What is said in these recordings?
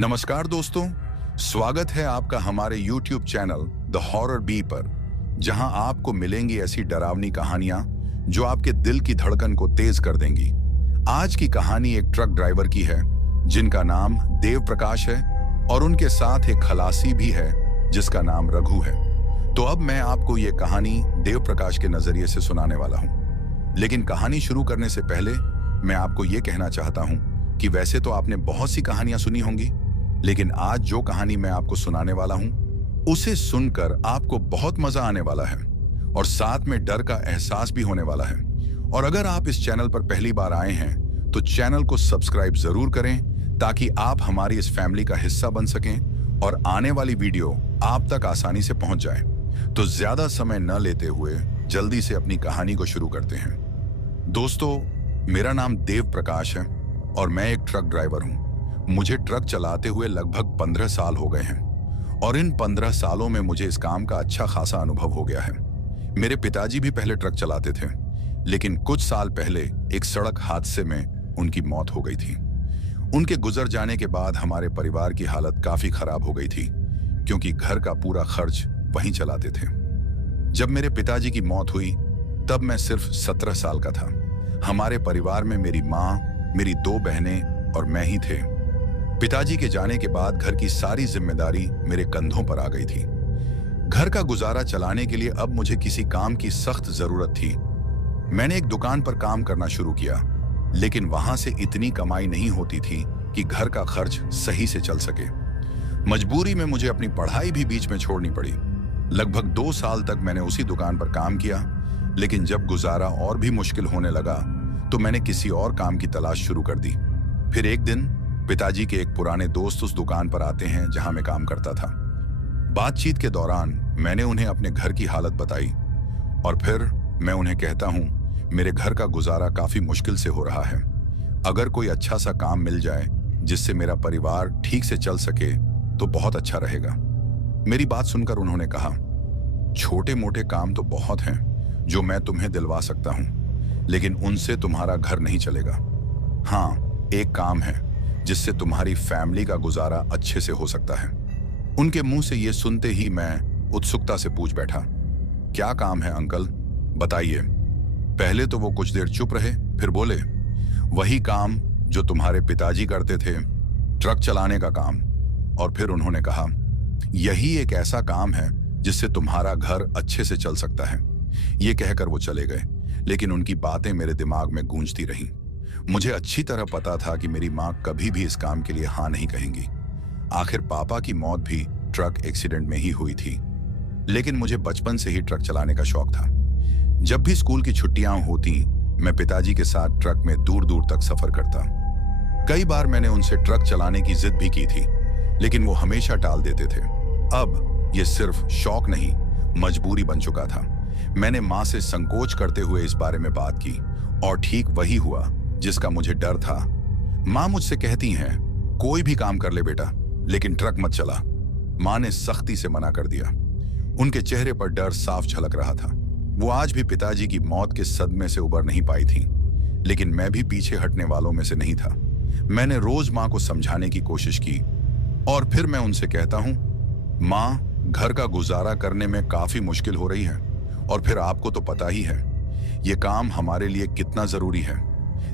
नमस्कार दोस्तों, स्वागत है आपका हमारे YouTube channel the horror B पर, जहां आपको मिलेंगी ऐसी डरावनी कहानियां जो आपके दिल की धड़कन को तेज कर देंगी। आज की कहानी एक ट्रक ड्राइवर की है जिनका नाम देव प्रकाश है और उनके साथ एक खलासी भी है जिसका नाम रघु है। तो अब मैं आपको ये कहानी देव प्रकाश के नजरिए से सुनाने वाला हूँ। लेकिन कहानी शुरू करने से पहले मैं आपको ये कहना चाहता हूँ कि वैसे तो आपने बहुत सी कहानियां सुनी होंगी, लेकिन आज जो कहानी मैं आपको सुनाने वाला हूं उसे सुनकर आपको बहुत मजा आने वाला है और साथ में डर का एहसास भी होने वाला है। और अगर आप इस चैनल पर पहली बार आए हैं तो चैनल को सब्सक्राइब जरूर करें ताकि आप हमारी इस फैमिली का हिस्सा बन सकें और आने वाली वीडियो आप तक आसानी से पहुंच जाए। तो ज्यादा समय न लेते हुए जल्दी से अपनी कहानी को शुरू करते हैं। दोस्तों, मेरा नाम देव प्रकाश है और मैं एक ट्रक ड्राइवर हूं। मुझे ट्रक चलाते हुए लगभग 15 साल हो गए हैं और इन 15 सालों में मुझे इस काम का अच्छा खासा अनुभव हो गया है। मेरे पिताजी भी पहले ट्रक चलाते थे, लेकिन कुछ साल पहले एक सड़क हादसे में उनकी मौत हो गई थी। उनके गुजर जाने के बाद हमारे परिवार की हालत काफी खराब हो गई थी, क्योंकि घर का पूरा खर्च वहीं चलाते थे। जब मेरे पिताजी की मौत हुई तब मैं सिर्फ 17 साल का था। हमारे परिवार में मेरी माँ, मेरी 2 बहनें और मैं ही थे। पिताजी के जाने के बाद घर की सारी जिम्मेदारी मेरे कंधों पर आ गई थी। घर का गुजारा चलाने के लिए अब मुझे किसी काम की सख्त जरूरत थी। मैंने एक दुकान पर काम करना शुरू किया, लेकिन वहां से इतनी कमाई नहीं होती थी कि घर का खर्च सही से चल सके। मजबूरी में मुझे अपनी पढ़ाई भी बीच में छोड़नी पड़ी। लगभग 2 साल तक मैंने उसी दुकान पर काम किया, लेकिन जब गुजारा और भी मुश्किल होने लगा तो मैंने किसी और काम की तलाश शुरू कर दी। फिर एक दिन पिताजी के एक पुराने दोस्त उस दुकान पर आते हैं जहां मैं काम करता था। बातचीत के दौरान मैंने उन्हें अपने घर की हालत बताई और फिर मैं उन्हें कहता हूं, मेरे घर का गुजारा काफी मुश्किल से हो रहा है। अगर कोई अच्छा सा काम मिल जाए जिससे मेरा परिवार ठीक से चल सके तो बहुत अच्छा रहेगा। मेरी बात सुनकर उन्होंने कहा, छोटे मोटे काम तो बहुत हैं जो मैं तुम्हें दिलवा सकता हूं, लेकिन उनसे तुम्हारा घर नहीं चलेगा। हाँ, एक काम है जिससे तुम्हारी फैमिली का गुजारा अच्छे से हो सकता है। उनके मुंह से ये सुनते ही मैं उत्सुकता से पूछ बैठा, क्या काम है अंकल, बताइए। पहले तो वो कुछ देर चुप रहे, फिर बोले, वही काम जो तुम्हारे पिताजी करते थे, ट्रक चलाने का काम। और फिर उन्होंने कहा, यही एक ऐसा काम है जिससे तुम्हारा घर अच्छे से चल सकता है। ये कहकर वो चले गए, लेकिन उनकी बातें मेरे दिमाग में गूंजती रहीं। मुझे अच्छी तरह पता था कि मेरी माँ कभी भी इस काम के लिए हाँ नहीं कहेंगी। आखिर पापा की मौत भी ट्रक एक्सीडेंट में ही हुई थी। लेकिन मुझे बचपन से ही ट्रक चलाने का शौक था। जब भी स्कूल की छुट्टियां होती, मैं पिताजी के साथ ट्रक में दूर दूर तक सफर करता। कई बार मैंने उनसे ट्रक चलाने की जिद भी की थी, लेकिन वो हमेशा टाल देते थे। अब ये सिर्फ शौक नहीं, मजबूरी बन चुका था। मैंने माँ से संकोच करते हुए इस बारे में बात की और ठीक वही हुआ जिसका मुझे डर था। माँ मुझसे कहती हैं, कोई भी काम कर ले बेटा, लेकिन ट्रक मत चला। माँ ने सख्ती से मना कर दिया। उनके चेहरे पर डर साफ झलक रहा था। वो आज भी पिताजी की मौत के सदमे से उबर नहीं पाई थी, लेकिन मैं भी पीछे हटने वालों में से नहीं था। मैंने रोज माँ को समझाने की कोशिश की और फिर मैं उनसे कहता हूँ, माँ, घर का गुजारा करने में काफी मुश्किल हो रही है और फिर आपको तो पता ही है ये काम हमारे लिए कितना जरूरी है।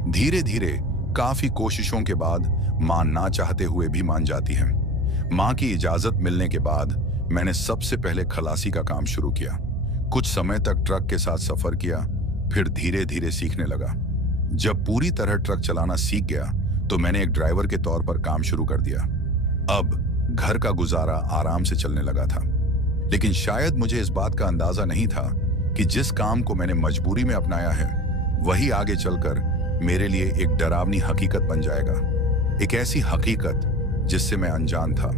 धीरे धीरे काफी कोशिशों के बाद मां ना चाहते हुए भी मान जाती है। मां की इजाजत मिलने के बाद मैंने सबसे पहले खलासी का काम शुरू किया। कुछ समय तक ट्रक के साथ सफर किया, फिर धीरे धीरे सीखने लगा। जब पूरी तरह ट्रक चलाना सीख गया तो मैंने एक ड्राइवर के तौर पर काम शुरू कर दिया। अब घर का गुजारा आराम से चलने लगा था, लेकिन शायद मुझे इस बात का अंदाजा नहीं था कि जिस काम को मैंने मजबूरी में अपनाया है वही आगे चलकर मेरे लिए एक डरावनी हकीकत बन जाएगा। एक ऐसी हकीकत जिससे मैं अनजान था।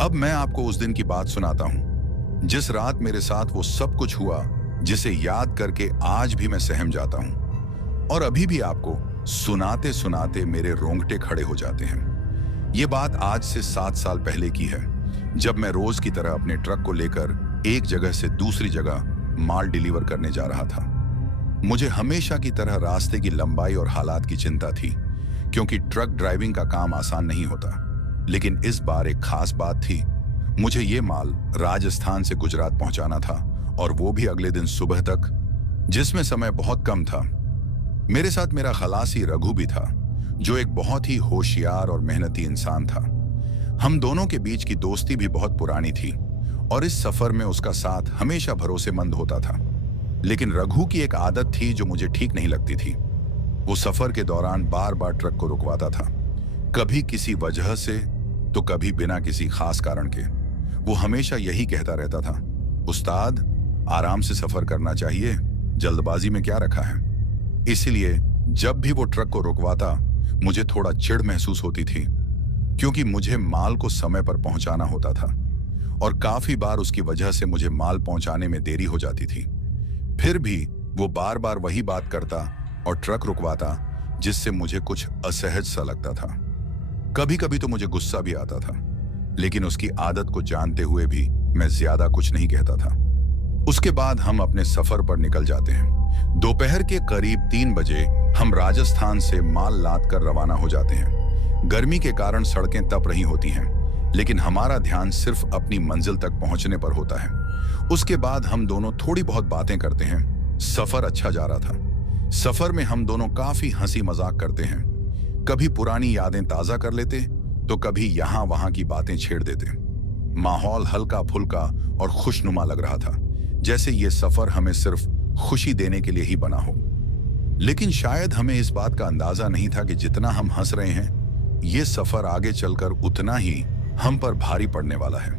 अब मैं आपको उस दिन की बात सुनाता हूं जिस रात मेरे साथ वो सब कुछ हुआ जिसे याद करके आज भी मैं सहम जाता हूं और अभी भी आपको सुनाते सुनाते मेरे रोंगटे खड़े हो जाते हैं। ये बात आज से 7 साल पहले की है, जब मैं रोज की तरह अपने ट्रक को लेकर एक जगह से दूसरी जगह माल डिलीवर करने जा रहा था। मुझे हमेशा की तरह रास्ते की लंबाई और हालात की चिंता थी, क्योंकि ट्रक ड्राइविंग का काम आसान नहीं होता। लेकिन इस बार एक खास बात थी। मुझे ये माल राजस्थान से गुजरात पहुंचाना था, और वो भी अगले दिन सुबह तक, जिसमें समय बहुत कम था। मेरे साथ मेरा खलासी रघु भी था, जो एक बहुत ही होशियार और मेहनती इंसान था। हम दोनों के बीच की दोस्ती भी बहुत पुरानी थी, और इस सफर में उसका साथ हमेशा भरोसेमंद होता था। लेकिन रघु की एक आदत थी जो मुझे ठीक नहीं लगती थी। वो सफर के दौरान बार बार ट्रक को रुकवाता था, कभी किसी वजह से तो कभी बिना किसी खास कारण के। वो हमेशा यही कहता रहता था, उस्ताद, आराम से सफर करना चाहिए, जल्दबाजी में क्या रखा है। इसलिए जब भी वो ट्रक को रुकवाता, मुझे थोड़ा चिढ़ महसूस होती थी, क्योंकि मुझे माल को समय पर पहुंचाना होता था, और काफी बार उसकी वजह से मुझे माल पहुंचाने में देरी हो जाती थी। फिर भी वो बार बार वही बात करता और ट्रक रुकवाता, जिससे मुझे कुछ असहज सा लगता था। कभी कभी तो मुझे गुस्सा भी आता था, लेकिन उसकी आदत को जानते हुए भी मैं ज्यादा कुछ नहीं कहता था। उसके बाद हम अपने सफर पर निकल जाते हैं। दोपहर के करीब 3 बजे हम राजस्थान से माल लाद कर रवाना हो जाते हैं। गर्मी के कारण सड़कें तप रही होती हैं, लेकिन हमारा ध्यान सिर्फ अपनी मंजिल तक पहुंचने पर होता है। उसके बाद हम दोनों थोड़ी बहुत बातें करते हैं। सफर अच्छा जा रहा था। सफर में हम दोनों काफी हंसी मजाक करते हैं। कभी पुरानी यादें ताजा कर लेते, तो कभी यहाँ वहां की बातें छेड़ देते। माहौल हल्का फुल्का और खुशनुमा लग रहा था, जैसे ये सफर हमें सिर्फ खुशी देने के लिए ही बना हो। लेकिन शायद हमें इस बात का अंदाजा नहीं था कि जितना हम हंस रहे हैं, ये सफर आगे चलकर उतना ही हम पर भारी पड़ने वाला है।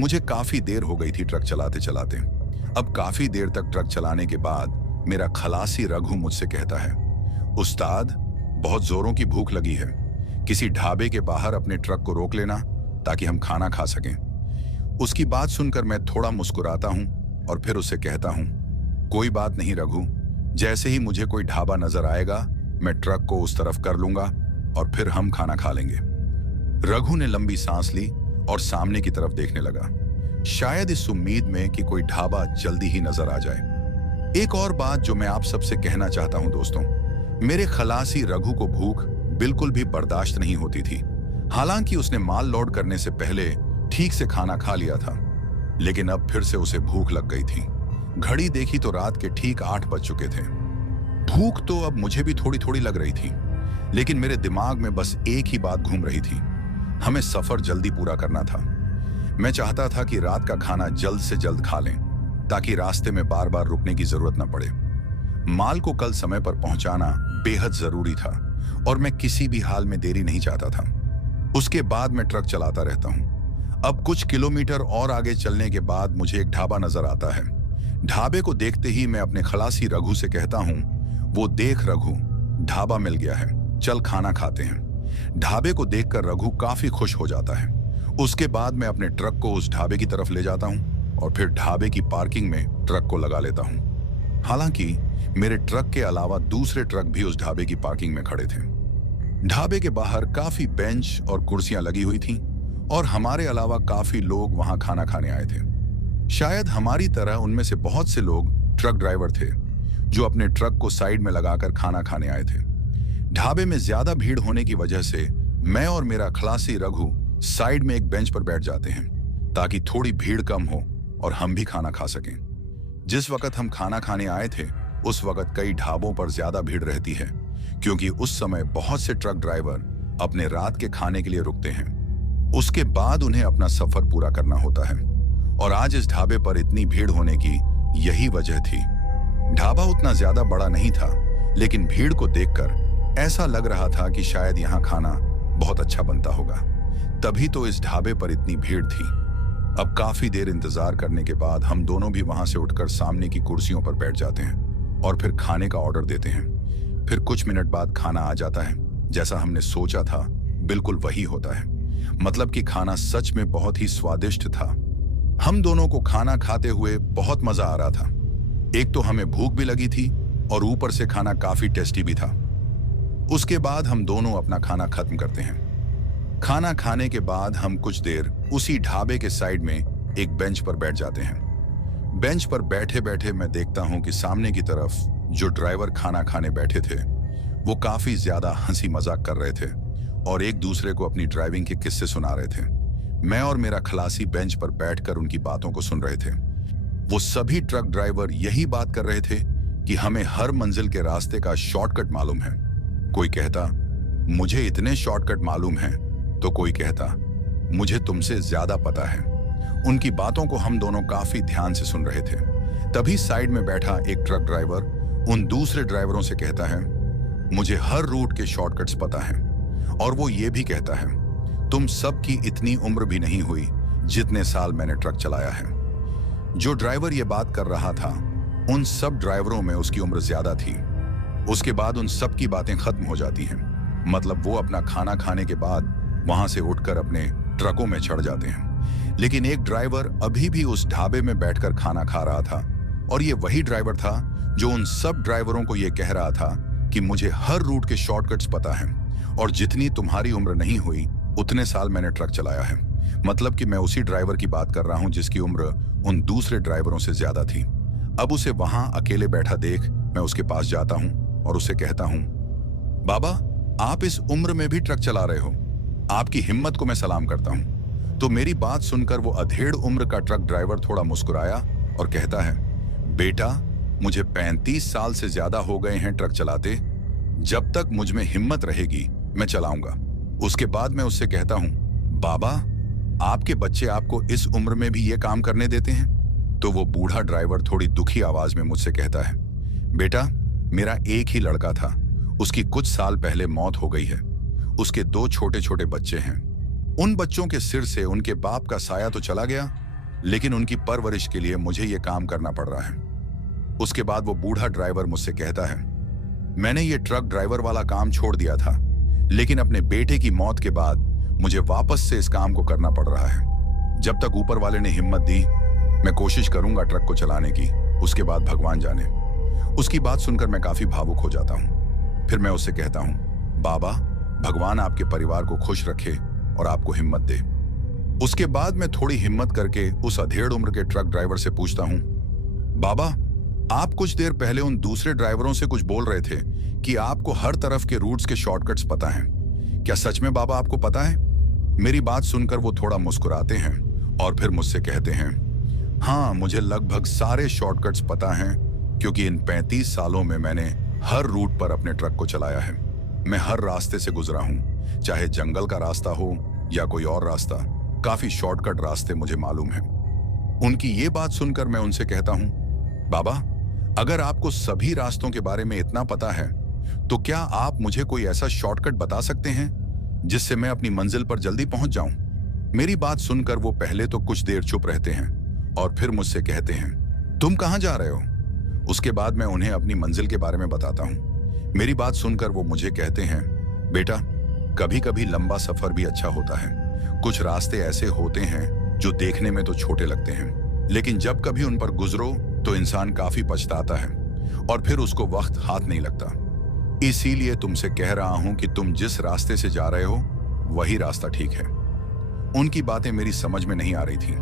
मुझे काफी देर हो गई थी ट्रक चलाते चलाते। अब काफी देर तक ट्रक चलाने के बाद मेरा खलासी रघु मुझसे कहता है, उस्ताद, बहुत जोरों की भूख लगी है, किसी ढाबे के बाहर अपने ट्रक को रोक लेना ताकि हम खाना खा सकें। उसकी बात सुनकर मैं थोड़ा मुस्कुराता हूं और फिर उसे कहता हूं, कोई बात नहीं रघु, जैसे ही मुझे कोई ढाबा नजर आएगा, मैं ट्रक को उस तरफ कर लूंगा और फिर हम खाना खा लेंगे। रघु ने लंबी सांस ली और सामने की तरफ देखने लगा, शायद इस उम्मीद में कि कोई ढाबा जल्दी ही नजर आ जाए। एक और बात जो मैं आप सबसे कहना चाहता हूं दोस्तों, मेरे खलासी रघु को भूख बिल्कुल भी बर्दाश्त नहीं होती थी। हालांकि उसने माल लोड करने से पहले ठीक से खाना खा लिया था, लेकिन अब फिर से उसे भूख लग गई थी। घड़ी देखी तो रात के ठीक 8 बज चुके थे। भूख तो अब मुझे भी थोड़ी थोड़ी लग रही थी, लेकिन मेरे दिमाग में बस एक ही बात घूम रही थी, हमें सफर जल्दी पूरा करना था। मैं चाहता था कि रात का खाना जल्द से जल्द खा लें, ताकि रास्ते में बार बार रुकने की जरूरत न पड़े। माल को कल समय पर पहुंचाना बेहद जरूरी था, और मैं किसी भी हाल में देरी नहीं चाहता था। उसके बाद मैं ट्रक चलाता रहता हूं। अब कुछ किलोमीटर और आगे चलने के बाद मुझे एक ढाबा नजर आता है। ढाबे को देखते ही मैं अपने खलासी रघु से कहता हूं, वो देख रघु, ढाबा मिल गया है, चल खाना खाते हैं। ढाबे को देखकर रघु काफी खुश हो जाता है। उसके बाद मैं अपने ट्रक को उस ढाबे की तरफ ले जाता हूं और फिर ढाबे की पार्किंग में ट्रक को लगा लेता हूं। हालांकि मेरे ट्रक के अलावा दूसरे ट्रक भी उस ढाबे की पार्किंग में खड़े थे। ढाबे के बाहर काफी बेंच और कुर्सियां लगी हुई थीं, और हमारे अलावा काफी लोग वहां खाना खाने आए थे। शायद हमारी तरह उनमें से बहुत से लोग ट्रक ड्राइवर थे, जो अपने ट्रक को साइड में लगाकर खाना खाने आए थे। ढाबे में ज्यादा भीड़ होने की वजह से मैं और मेरा खलासी रघु साइड में एक बेंच पर बैठ जाते हैं, ताकि थोड़ी भीड़ कम हो और हम भी खाना खा सकें। जिस वक्त हम खाना खाने आए थे, उस वक्त कई ढाबों पर ज्यादा भीड़ रहती है, क्योंकि उस समय बहुत से ट्रक ड्राइवर अपने रात के खाने के लिए रुकते हैं। उसके बाद उन्हें अपना सफर पूरा करना होता है, और आज इस ढाबे पर इतनी भीड़ होने की यही वजह थी। ढाबा उतना ज्यादा बड़ा नहीं था, लेकिन भीड़ को देखकर ऐसा लग रहा था कि शायद यहाँ खाना बहुत अच्छा बनता होगा, तभी तो इस ढाबे पर इतनी भीड़ थी। अब काफी देर इंतजार करने के बाद हम दोनों भी वहां से उठकर सामने की कुर्सियों पर बैठ जाते हैं और फिर खाने का ऑर्डर देते हैं। फिर कुछ मिनट बाद खाना आ जाता है। जैसा हमने सोचा था बिल्कुल वही होता है, मतलब कि खाना सच में बहुत ही स्वादिष्ट था। हम दोनों को खाना खाते हुए बहुत मजा आ रहा था। एक तो हमें भूख भी लगी थी और ऊपर से खाना काफी टेस्टी भी था। उसके बाद हम दोनों अपना खाना खत्म करते हैं। खाना खाने के बाद हम कुछ देर उसी ढाबे के साइड में एक बेंच पर बैठ जाते हैं। बेंच पर बैठे बैठे मैं देखता हूं कि सामने की तरफ जो ड्राइवर खाना खाने बैठे थे, वो काफी ज्यादा हंसी मजाक कर रहे थे और एक दूसरे को अपनी ड्राइविंग के किस्से सुना रहे थे। मैं और मेरा खलासी बेंच पर बैठकर उनकी बातों को सुन रहे थे। वो सभी ट्रक ड्राइवर यही बात कर रहे थे कि हमें हर मंजिल के रास्ते का शॉर्टकट मालूम है। कोई कहता मुझे इतने शॉर्टकट मालूम हैं, तो कोई कहता मुझे तुमसे ज्यादा पता है। उनकी बातों को हम दोनों काफी ध्यान से सुन रहे थे। तभी साइड में बैठा एक ट्रक ड्राइवर उन दूसरे ड्राइवरों से कहता है, मुझे हर रूट के शॉर्टकट्स पता है। और वो ये भी कहता है, तुम सबकी इतनी उम्र भी नहीं हुई जितने साल मैंने ट्रक चलाया है। जो ड्राइवर ये बात कर रहा था, उन सब ड्राइवरों में उसकी उम्र ज्यादा थी। उसके बाद उन सब की बातें खत्म हो जाती हैं। मतलब वो अपना खाना खाने के बाद वहां से उठकर अपने ट्रकों में चढ़ जाते हैं। लेकिन एक ड्राइवर अभी भी उस ढाबे में बैठकर खाना खा रहा था, और ये वही ड्राइवर था जो उन सब ड्राइवरों को ये कह रहा था कि मुझे हर रूट के शॉर्टकट्स पता है, और जितनी तुम्हारी उम्र नहीं हुई उतने साल मैंने ट्रक चलाया है। मतलब कि मैं उसी ड्राइवर की बात कर रहा हूं जिसकी उम्र उन दूसरे ड्राइवरों से ज्यादा थी। अब उसे वहां अकेले बैठा देख मैं उसके पास जाता हूं और उसे कहता हूं, बाबा आप इस उम्र में भी ट्रक चला रहे हो, आपकी हिम्मत को मैं सलाम करता हूं। तो मेरी बात सुनकर वो अधेड़ उम्र का ट्रक ड्राइवर थोड़ा मुस्कुराया और कहता है, बेटा मुझे 35 साल से ज्यादा हो गए हैं ट्रक चलाते, जब तक मुझ में हिम्मत रहेगी मैं चलाऊंगा। उसके बाद मैं उससे कहता हूं, बाबा आपके बच्चे आपको इस उम्र में भी ये काम करने देते हैं? तो वो बूढ़ा ड्राइवर थोड़ी दुखी आवाज में मुझसे कहता है, बेटा मेरा एक ही लड़का था, उसकी कुछ साल पहले मौत हो गई है। उसके 2 छोटे छोटे बच्चे हैं। उन बच्चों के सिर से उनके बाप का साया तो चला गया, लेकिन उनकी परवरिश के लिए मुझे ये काम करना पड़ रहा है। उसके बाद वो बूढ़ा ड्राइवर मुझसे कहता है, मैंने ये ट्रक ड्राइवर वाला काम छोड़ दिया था, लेकिन अपने बेटे की मौत के बाद मुझे वापस से इस काम को करना पड़ रहा है। जब तक ऊपर वाले ने हिम्मत दी मैं कोशिश करूंगा ट्रक को चलाने की, उसके बाद भगवान जाने। उसकी बात सुनकर मैं काफी भावुक हो जाता हूं। फिर मैं उससे कहता हूं, बाबा भगवान आपके परिवार को खुश रखे और आपको हिम्मत दे। उसके बाद मैं थोड़ी हिम्मत करके उस अधेड़ उम्र के ट्रक ड्राइवर से पूछता हूं, बाबा आप कुछ देर पहले उन दूसरे ड्राइवरों से कुछ बोल रहे थे कि आपको हर तरफ के रूट्स के शॉर्टकट्स पता हैं। क्या सच में बाबा आपको पता है? मेरी बात सुनकर वो थोड़ा मुस्कुराते हैं और फिर मुझसे कहते हैं, हाँ मुझे लगभग सारे शॉर्टकट्स पता हैं, क्योंकि इन 35 सालों में मैंने हर रूट पर अपने ट्रक को चलाया है। मैं हर रास्ते से गुजरा हूं, चाहे जंगल का रास्ता हो या कोई और रास्ता। काफी शॉर्टकट रास्ते मुझे मालूम हैं। उनकी ये बात सुनकर मैं उनसे कहता हूं, बाबा अगर आपको सभी रास्तों के बारे में इतना पता है, तो क्या आप मुझे कोई ऐसा शॉर्टकट बता सकते हैं जिससे मैं अपनी मंजिल पर जल्दी पहुंच जाऊं? मेरी बात सुनकर वो पहले तो कुछ देर चुप रहते हैं और फिर मुझसे कहते हैं, तुम कहां जा रहे हो? उसके बाद मैं उन्हें अपनी मंजिल के बारे में बताता हूं। मेरी बात सुनकर वो मुझे कहते हैं, बेटा कभी कभी लंबा सफर भी अच्छा होता है। कुछ रास्ते ऐसे होते हैं जो देखने में तो छोटे लगते हैं, लेकिन जब कभी उन पर गुजरो तो इंसान काफी पछताता है और फिर उसको वक्त हाथ नहीं लगता। इसीलिए तुमसे कह रहा हूं कि तुम जिस रास्ते से जा रहे हो वही रास्ता ठीक है। उनकी बातें मेरी समझ में नहीं आ रही थी।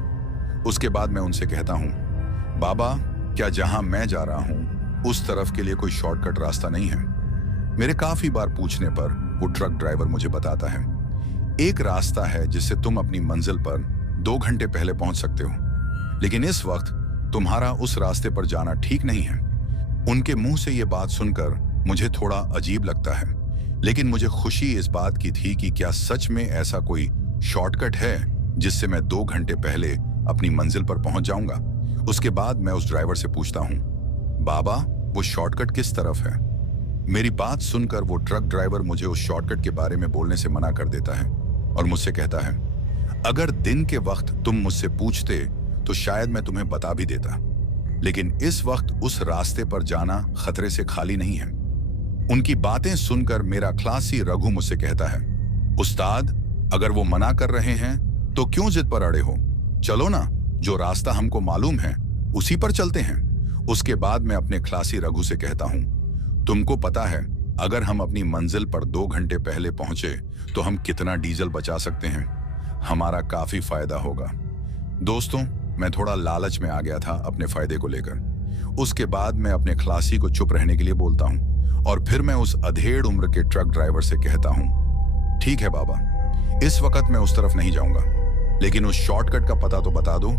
उसके बाद मैं उनसे कहता हूं, बाबा क्या जहां मैं जा रहा हूं उस तरफ के लिए कोई शॉर्टकट रास्ता नहीं है? मेरे काफी बार पूछने पर वो ट्रक ड्राइवर मुझे बताता है, एक रास्ता है जिससे तुम अपनी मंजिल पर 2 घंटे पहले पहुंच सकते हो, लेकिन इस वक्त तुम्हारा उस रास्ते पर जाना ठीक नहीं है। उनके मुंह से ये बात सुनकर मुझे थोड़ा अजीब लगता है, लेकिन मुझे खुशी इस बात की थी कि क्या सच में ऐसा कोई शॉर्टकट है जिससे मैं 2 घंटे पहले अपनी मंजिल पर पहुंच जाऊंगा। उसके बाद मैं उस ड्राइवर से पूछता हूं, बाबा वो शॉर्टकट किस तरफ है? मेरी बात सुनकर वो ट्रक ड्राइवर मुझे उस शॉर्टकट के बारे में बोलने से मना कर देता है और मुझसे कहता है, अगर दिन के वक्त तुम मुझसे पूछते तो शायद मैं तुम्हें बता भी देता, लेकिन इस वक्त उस रास्ते पर जाना खतरे से खाली नहीं है। उनकी बातें सुनकर मेरा खलासी रघु मुझसे कहता है, उस्ताद अगर वो मना कर रहे हैं तो क्यों जिद पर अड़े हो? चलो ना, जो रास्ता हमको मालूम है उसी पर चलते हैं। उसके बाद मैं अपने खलासी रघु से कहता हूं, तुमको पता है अगर हम अपनी मंजिल पर 2 घंटे पहले पहुंचे तो हम कितना डीजल बचा सकते हैं? हमारा काफी फायदा होगा। दोस्तों मैं थोड़ा लालच में आ गया था अपने फायदे को लेकर। उसके बाद मैं अपने खलासी को चुप रहने के लिए बोलता हूं और फिर मैं उस अधेड़ उम्र के ट्रक ड्राइवर से कहता हूं, ठीक है बाबा, इस वक्त मैं उस तरफ नहीं जाऊंगा, लेकिन उस शॉर्टकट का पता तो बता दो,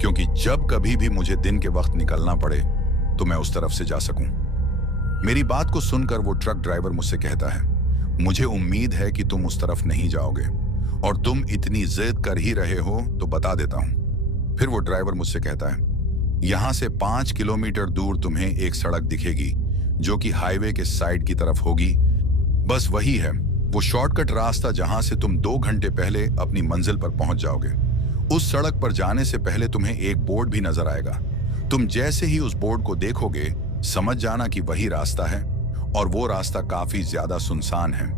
क्योंकि जब कभी भी मुझे दिन के वक्त निकलना पड़े तो मैं उस तरफ से जा सकूं। मेरी बात को सुनकर वो ट्रक ड्राइवर मुझसे कहता है, मुझे उम्मीद है कि तुम उस तरफ नहीं जाओगे, और तुम इतनी जिद कर ही रहे हो तो बता देता हूं। फिर वो ड्राइवर मुझसे कहता है, यहां से 5 किलोमीटर दूर तुम्हें एक सड़क दिखेगी जो कि हाईवे के साइड की तरफ होगी। बस वही है वो शॉर्टकट रास्ता जहां से तुम 2 घंटे पहले अपनी मंजिल पर पहुंच जाओगे। उस सड़क पर जाने से पहले तुम्हें एक बोर्ड भी नजर आएगा। तुम जैसे ही उस बोर्ड को देखोगे समझ जाना कि वही रास्ता है, और वो रास्ता काफी ज्यादा सुनसान है।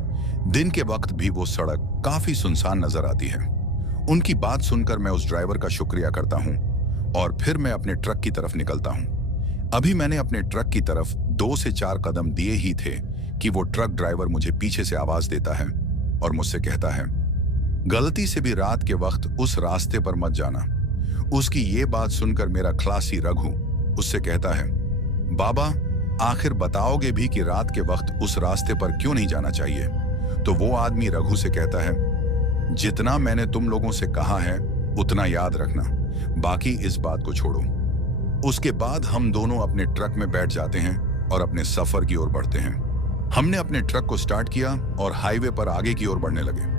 दिन के वक्त भी वो सड़क काफी सुनसान नजर आती है। उनकी बात सुनकर मैं उस ड्राइवर का शुक्रिया करता हूं और फिर मैं अपने ट्रक की तरफ निकलता हूं। अभी मैंने अपने ट्रक की तरफ 2 से 4 कदम दिए ही थे कि वो ट्रक ड्राइवर मुझे पीछे से आवाज देता है और मुझसे कहता है, गलती से भी रात के वक्त उस रास्ते पर मत जाना। उसकी ये बात सुनकर मेरा खलासी रघु उससे कहता है, बाबा आखिर बताओगे भी कि रात के वक्त उस रास्ते पर क्यों नहीं जाना चाहिए? तो वो आदमी रघु से कहता है, जितना मैंने तुम लोगों से कहा है उतना याद रखना, बाकी इस बात को छोड़ो। उसके बाद हम दोनों अपने ट्रक में बैठ जाते हैं और अपने सफर की ओर बढ़ते हैं। हमने अपने ट्रक को स्टार्ट किया और हाईवे पर आगे की ओर बढ़ने लगे।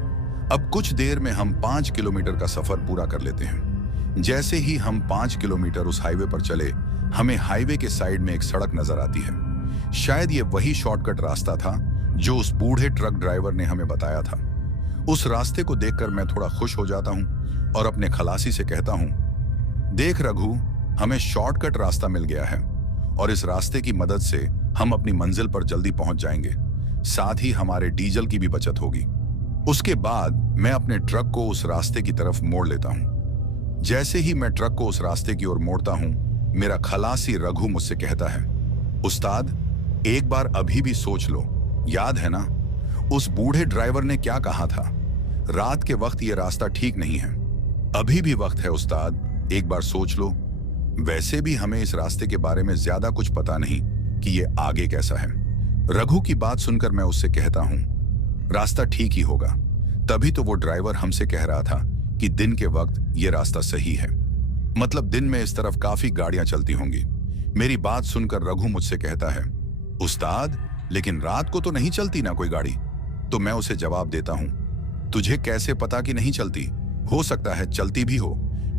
अब कुछ देर में हम 5 किलोमीटर का सफर पूरा कर लेते हैं। जैसे ही हम 5 किलोमीटर उस हाईवे पर चले, हमें हाईवे के साइड में एक सड़क नजर आती है। शायद ये वही शॉर्टकट रास्ता था जो उस बूढ़े ट्रक ड्राइवर ने हमें बताया था। उस रास्ते को देखकर मैं थोड़ा खुश हो जाता हूं और अपने खलासी से कहता हूं, देख रघु, हमें शॉर्टकट रास्ता मिल गया है और इस रास्ते की मदद से हम अपनी मंजिल पर जल्दी पहुंच जाएंगे। साथ ही हमारे डीजल की भी बचत होगी। उसके बाद मैं अपने ट्रक को उस रास्ते की तरफ मोड़ लेता हूं। जैसे ही मैं ट्रक को उस रास्ते की ओर मोड़ता हूं, मेरा खलासी रघु मुझसे कहता है, उस्ताद एक बार अभी भी सोच लो, याद है ना उस बूढ़े ड्राइवर ने क्या कहा था? रात के वक्त ये रास्ता ठीक नहीं है। अभी भी वक्त है उस्ताद, एक बार सोच लो। वैसे भी हमें इस रास्ते के बारे में ज्यादा कुछ पता नहीं कि ये आगे कैसा है। रघु की बात सुनकर मैं उससे कहता हूं, रास्ता ठीक ही होगा। तभी तो वो ड्राइवर हमसे कह रहा था कि दिन के वक्त ये रास्ता सही है, मतलब दिन में इस तरफ काफी गाड़ियां चलती होंगी। मेरी बात सुनकर रघु मुझसे कहता है, उस्ताद लेकिन रात को तो नहीं चलती ना कोई गाड़ी? तो मैं उसे जवाब देता हूं, तुझे कैसे पता कि नहीं चलती? हो सकता है चलती भी हो।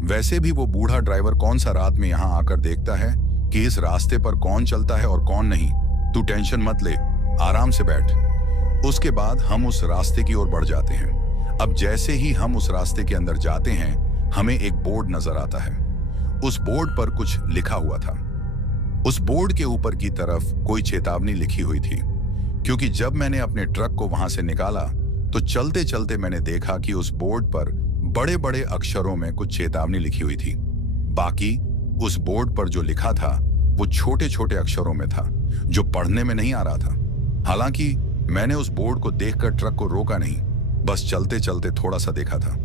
वैसे भी वो बूढ़ा ड्राइवर कौन सा रात में यहां आकर देखता है कि इस रास्ते पर कौन चलता है और कौन नहीं। तू टेंशन मत ले, आराम से बैठ। उसके बाद हम उस रास्ते की ओर बढ़ जाते हैं। अब जैसे ही हम उस रास्ते के अंदर जाते हैं, हमें एक बोर्ड नजर आता है। उस बोर्ड पर कुछ लिखा हुआ था। उस बोर्ड के ऊपर की तरफ कोई चेतावनी लिखी हुई थी, क्योंकि जब मैंने अपने ट्रक को वहां से निकाला तो चलते चलते मैंने देखा कि उस बोर्ड पर बड़े बड़े अक्षरों में कुछ चेतावनी लिखी हुई थी। बाकी उस बोर्ड पर जो लिखा था वो छोटे छोटे अक्षरों में था, जो पढ़ने में नहीं आ रहा था। हालांकि मैंने उस बोर्ड को देखकर ट्रक को रोका नहीं, बस चलते चलते थोड़ा सा देखा था।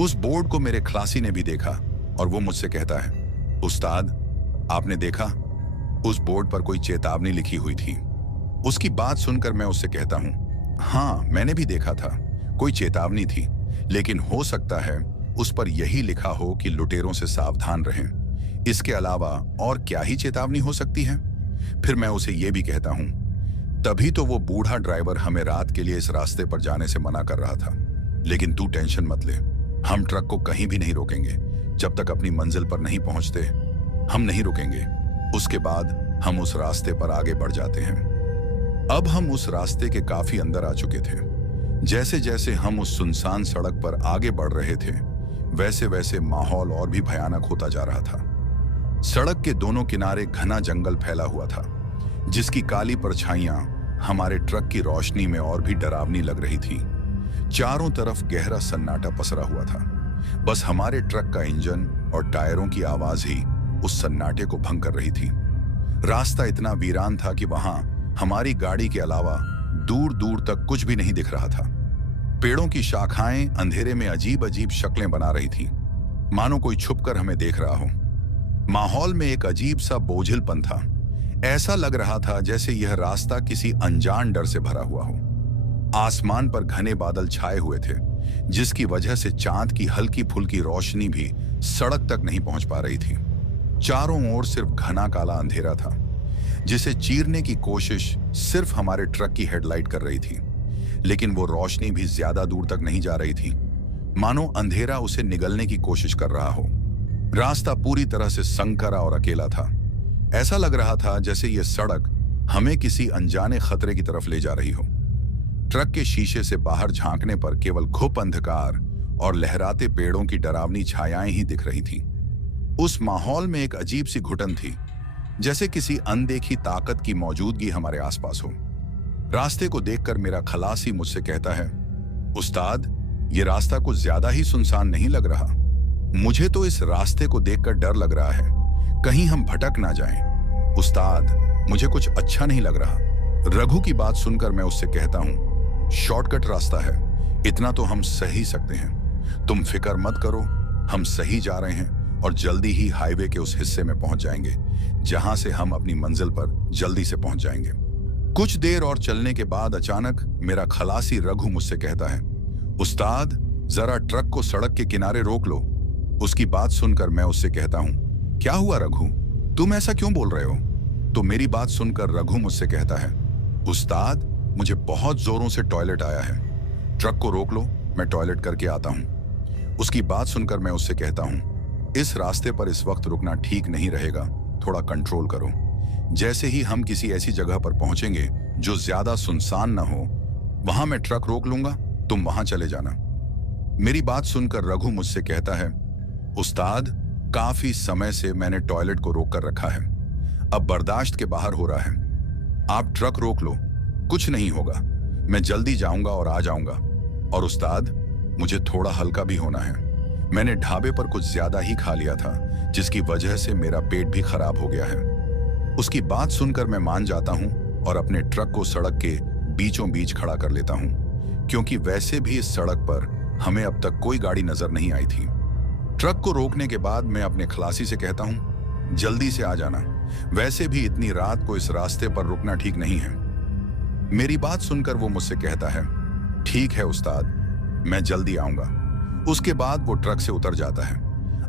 उस बोर्ड को मेरे खलासी ने भी देखा और वो मुझसे कहता है, उस्ताद आपने देखा, उस बोर्ड पर कोई चेतावनी लिखी हुई थी। उसकी बात सुनकर मैं उससे कहता हूं, हाँ मैंने भी देखा था, कोई चेतावनी थी, लेकिन हो सकता है उस पर यही लिखा हो कि लुटेरों से सावधान रहें। इसके अलावा और क्या ही चेतावनी हो सकती है? फिर मैं उसे यह भी कहता हूं, तभी तो वो बूढ़ा ड्राइवर हमें रात के लिए इस रास्ते पर जाने से मना कर रहा था। लेकिन तू टेंशन मत ले, हम ट्रक को कहीं भी नहीं रोकेंगे जब तक अपनी मंजिल पर नहीं पहुंचते। हम नहीं रुकेंगे। उसके बाद हम उस रास्ते पर आगे बढ़ जाते हैं। अब हम उस रास्ते के काफी अंदर आ चुके थे। जैसे जैसे हम उस सुनसान सड़क पर आगे बढ़ रहे थे, वैसे वैसे माहौल और भी भयानक होता जा रहा था। सड़क के दोनों किनारे घना जंगल फैला हुआ था, जिसकी काली परछाइयां हमारे ट्रक की रोशनी में और भी डरावनी लग रही थी। चारों तरफ गहरा सन्नाटा पसरा हुआ था। बस हमारे ट्रक का इंजन और टायरों की आवाज ही उस सन्नाटे को भंग कर रही थी। रास्ता इतना वीरान था कि वहां हमारी गाड़ी के अलावा दूर दूर तक कुछ भी नहीं दिख रहा था। पेड़ों की शाखाएं अंधेरे में अजीब अजीब शक्लें बना रही थीं, मानो कोई छुपकर हमें देख रहा हो। माहौल में एक अजीब सा बोझिलपन था। ऐसा लग रहा था जैसे यह रास्ता किसी अनजान डर से भरा हुआ हो। आसमान पर घने बादल छाए हुए थे, जिसकी वजह से चांद की हल्की फुल्की रोशनी भी सड़क तक नहीं पहुंच पा रही थी। चारों ओर सिर्फ घना काला अंधेरा था, जिसे चीरने की कोशिश सिर्फ हमारे ट्रक की हेडलाइट कर रही थी। लेकिन वो रोशनी भी ज्यादा दूर तक नहीं जा रही थी, मानो अंधेरा उसे निगलने की कोशिश कर रहा हो। रास्ता पूरी तरह से संकरा और अकेला था। ऐसा लग रहा था जैसे ये सड़क हमें किसी अनजाने खतरे की तरफ ले जा रही हो। ट्रक के शीशे से बाहर झांकने पर केवल घुप अंधकार और लहराते पेड़ों की डरावनी छायाएं ही दिख रही थीं। उस माहौल में एक अजीब सी घुटन थी, जैसे किसी अनदेखी ताकत की मौजूदगी हमारे आसपास हो। रास्ते को देखकर मेरा खलासी मुझसे कहता है, उस्ताद, ये रास्ता कुछ ज्यादा ही सुनसान नहीं लग रहा? मुझे तो इस रास्ते को देखकर डर लग रहा है, कहीं हम भटक ना जाएं। उस्ताद, मुझे कुछ अच्छा नहीं लग रहा। रघु की बात सुनकर मैं उससे कहता हूं, शॉर्टकट रास्ता है, इतना तो हम सही सकते हैं। तुम फिक्र मत करो, हम सही जा रहे हैं और जल्दी ही हाईवे के उस हिस्से में पहुंच जाएंगे जहां से हम अपनी मंजिल पर जल्दी से पहुंच जाएंगे। कुछ देर और चलने के बाद अचानक मेरा खलासी रघु मुझसे कहता है, उस्ताद, जरा ट्रक को सड़क के किनारे रोक लो। उसकी बात सुनकर मैं उससे कहता हूं, क्या हुआ रघु, तुम ऐसा क्यों बोल रहे हो? तो मेरी बात सुनकर रघु मुझसे कहता है, उस्ताद, मुझे बहुत जोरों से टॉयलेट आया है, ट्रक को रोक लो, मैं टॉयलेट करके आता हूं। उसकी बात सुनकर मैं उससे कहता हूं, इस रास्ते पर इस वक्त रुकना ठीक नहीं रहेगा, थोड़ा कंट्रोल करो। जैसे ही हम किसी ऐसी जगह पर पहुंचेंगे जो ज्यादा सुनसान ना हो, वहां मैं ट्रक रोक लूंगा, तुम वहां चले जाना। मेरी बात सुनकर रघु मुझसे कहता है, उस्ताद, काफी समय से मैंने टॉयलेट को रोक कर रखा है, अब बर्दाश्त के बाहर हो रहा है। आप ट्रक रोक लो, कुछ नहीं होगा, मैं जल्दी जाऊंगा और आ जाऊंगा। और उस्ताद, मुझे थोड़ा हल्का भी होना है, मैंने ढाबे पर कुछ ज्यादा ही खा लिया था, जिसकी वजह से मेरा पेट भी खराब हो गया है। उसकी बात सुनकर मैं मान जाता हूं और अपने ट्रक को सड़क के बीचों बीच खड़ा कर लेता हूं, क्योंकि वैसे भी इस सड़क पर हमें अब तक कोई गाड़ी नजर नहीं आई थी। ट्रक को रोकने के बाद मैं अपने खलासी से कहता हूं, जल्दी से आ जाना, वैसे भी इतनी रात को इस रास्ते पर रुकना ठीक नहीं है। मेरी बात सुनकर वो मुझसे कहता है, ठीक है उस्ताद, मैं जल्दी आऊंगा। उसके बाद वो ट्रक से उतर जाता है।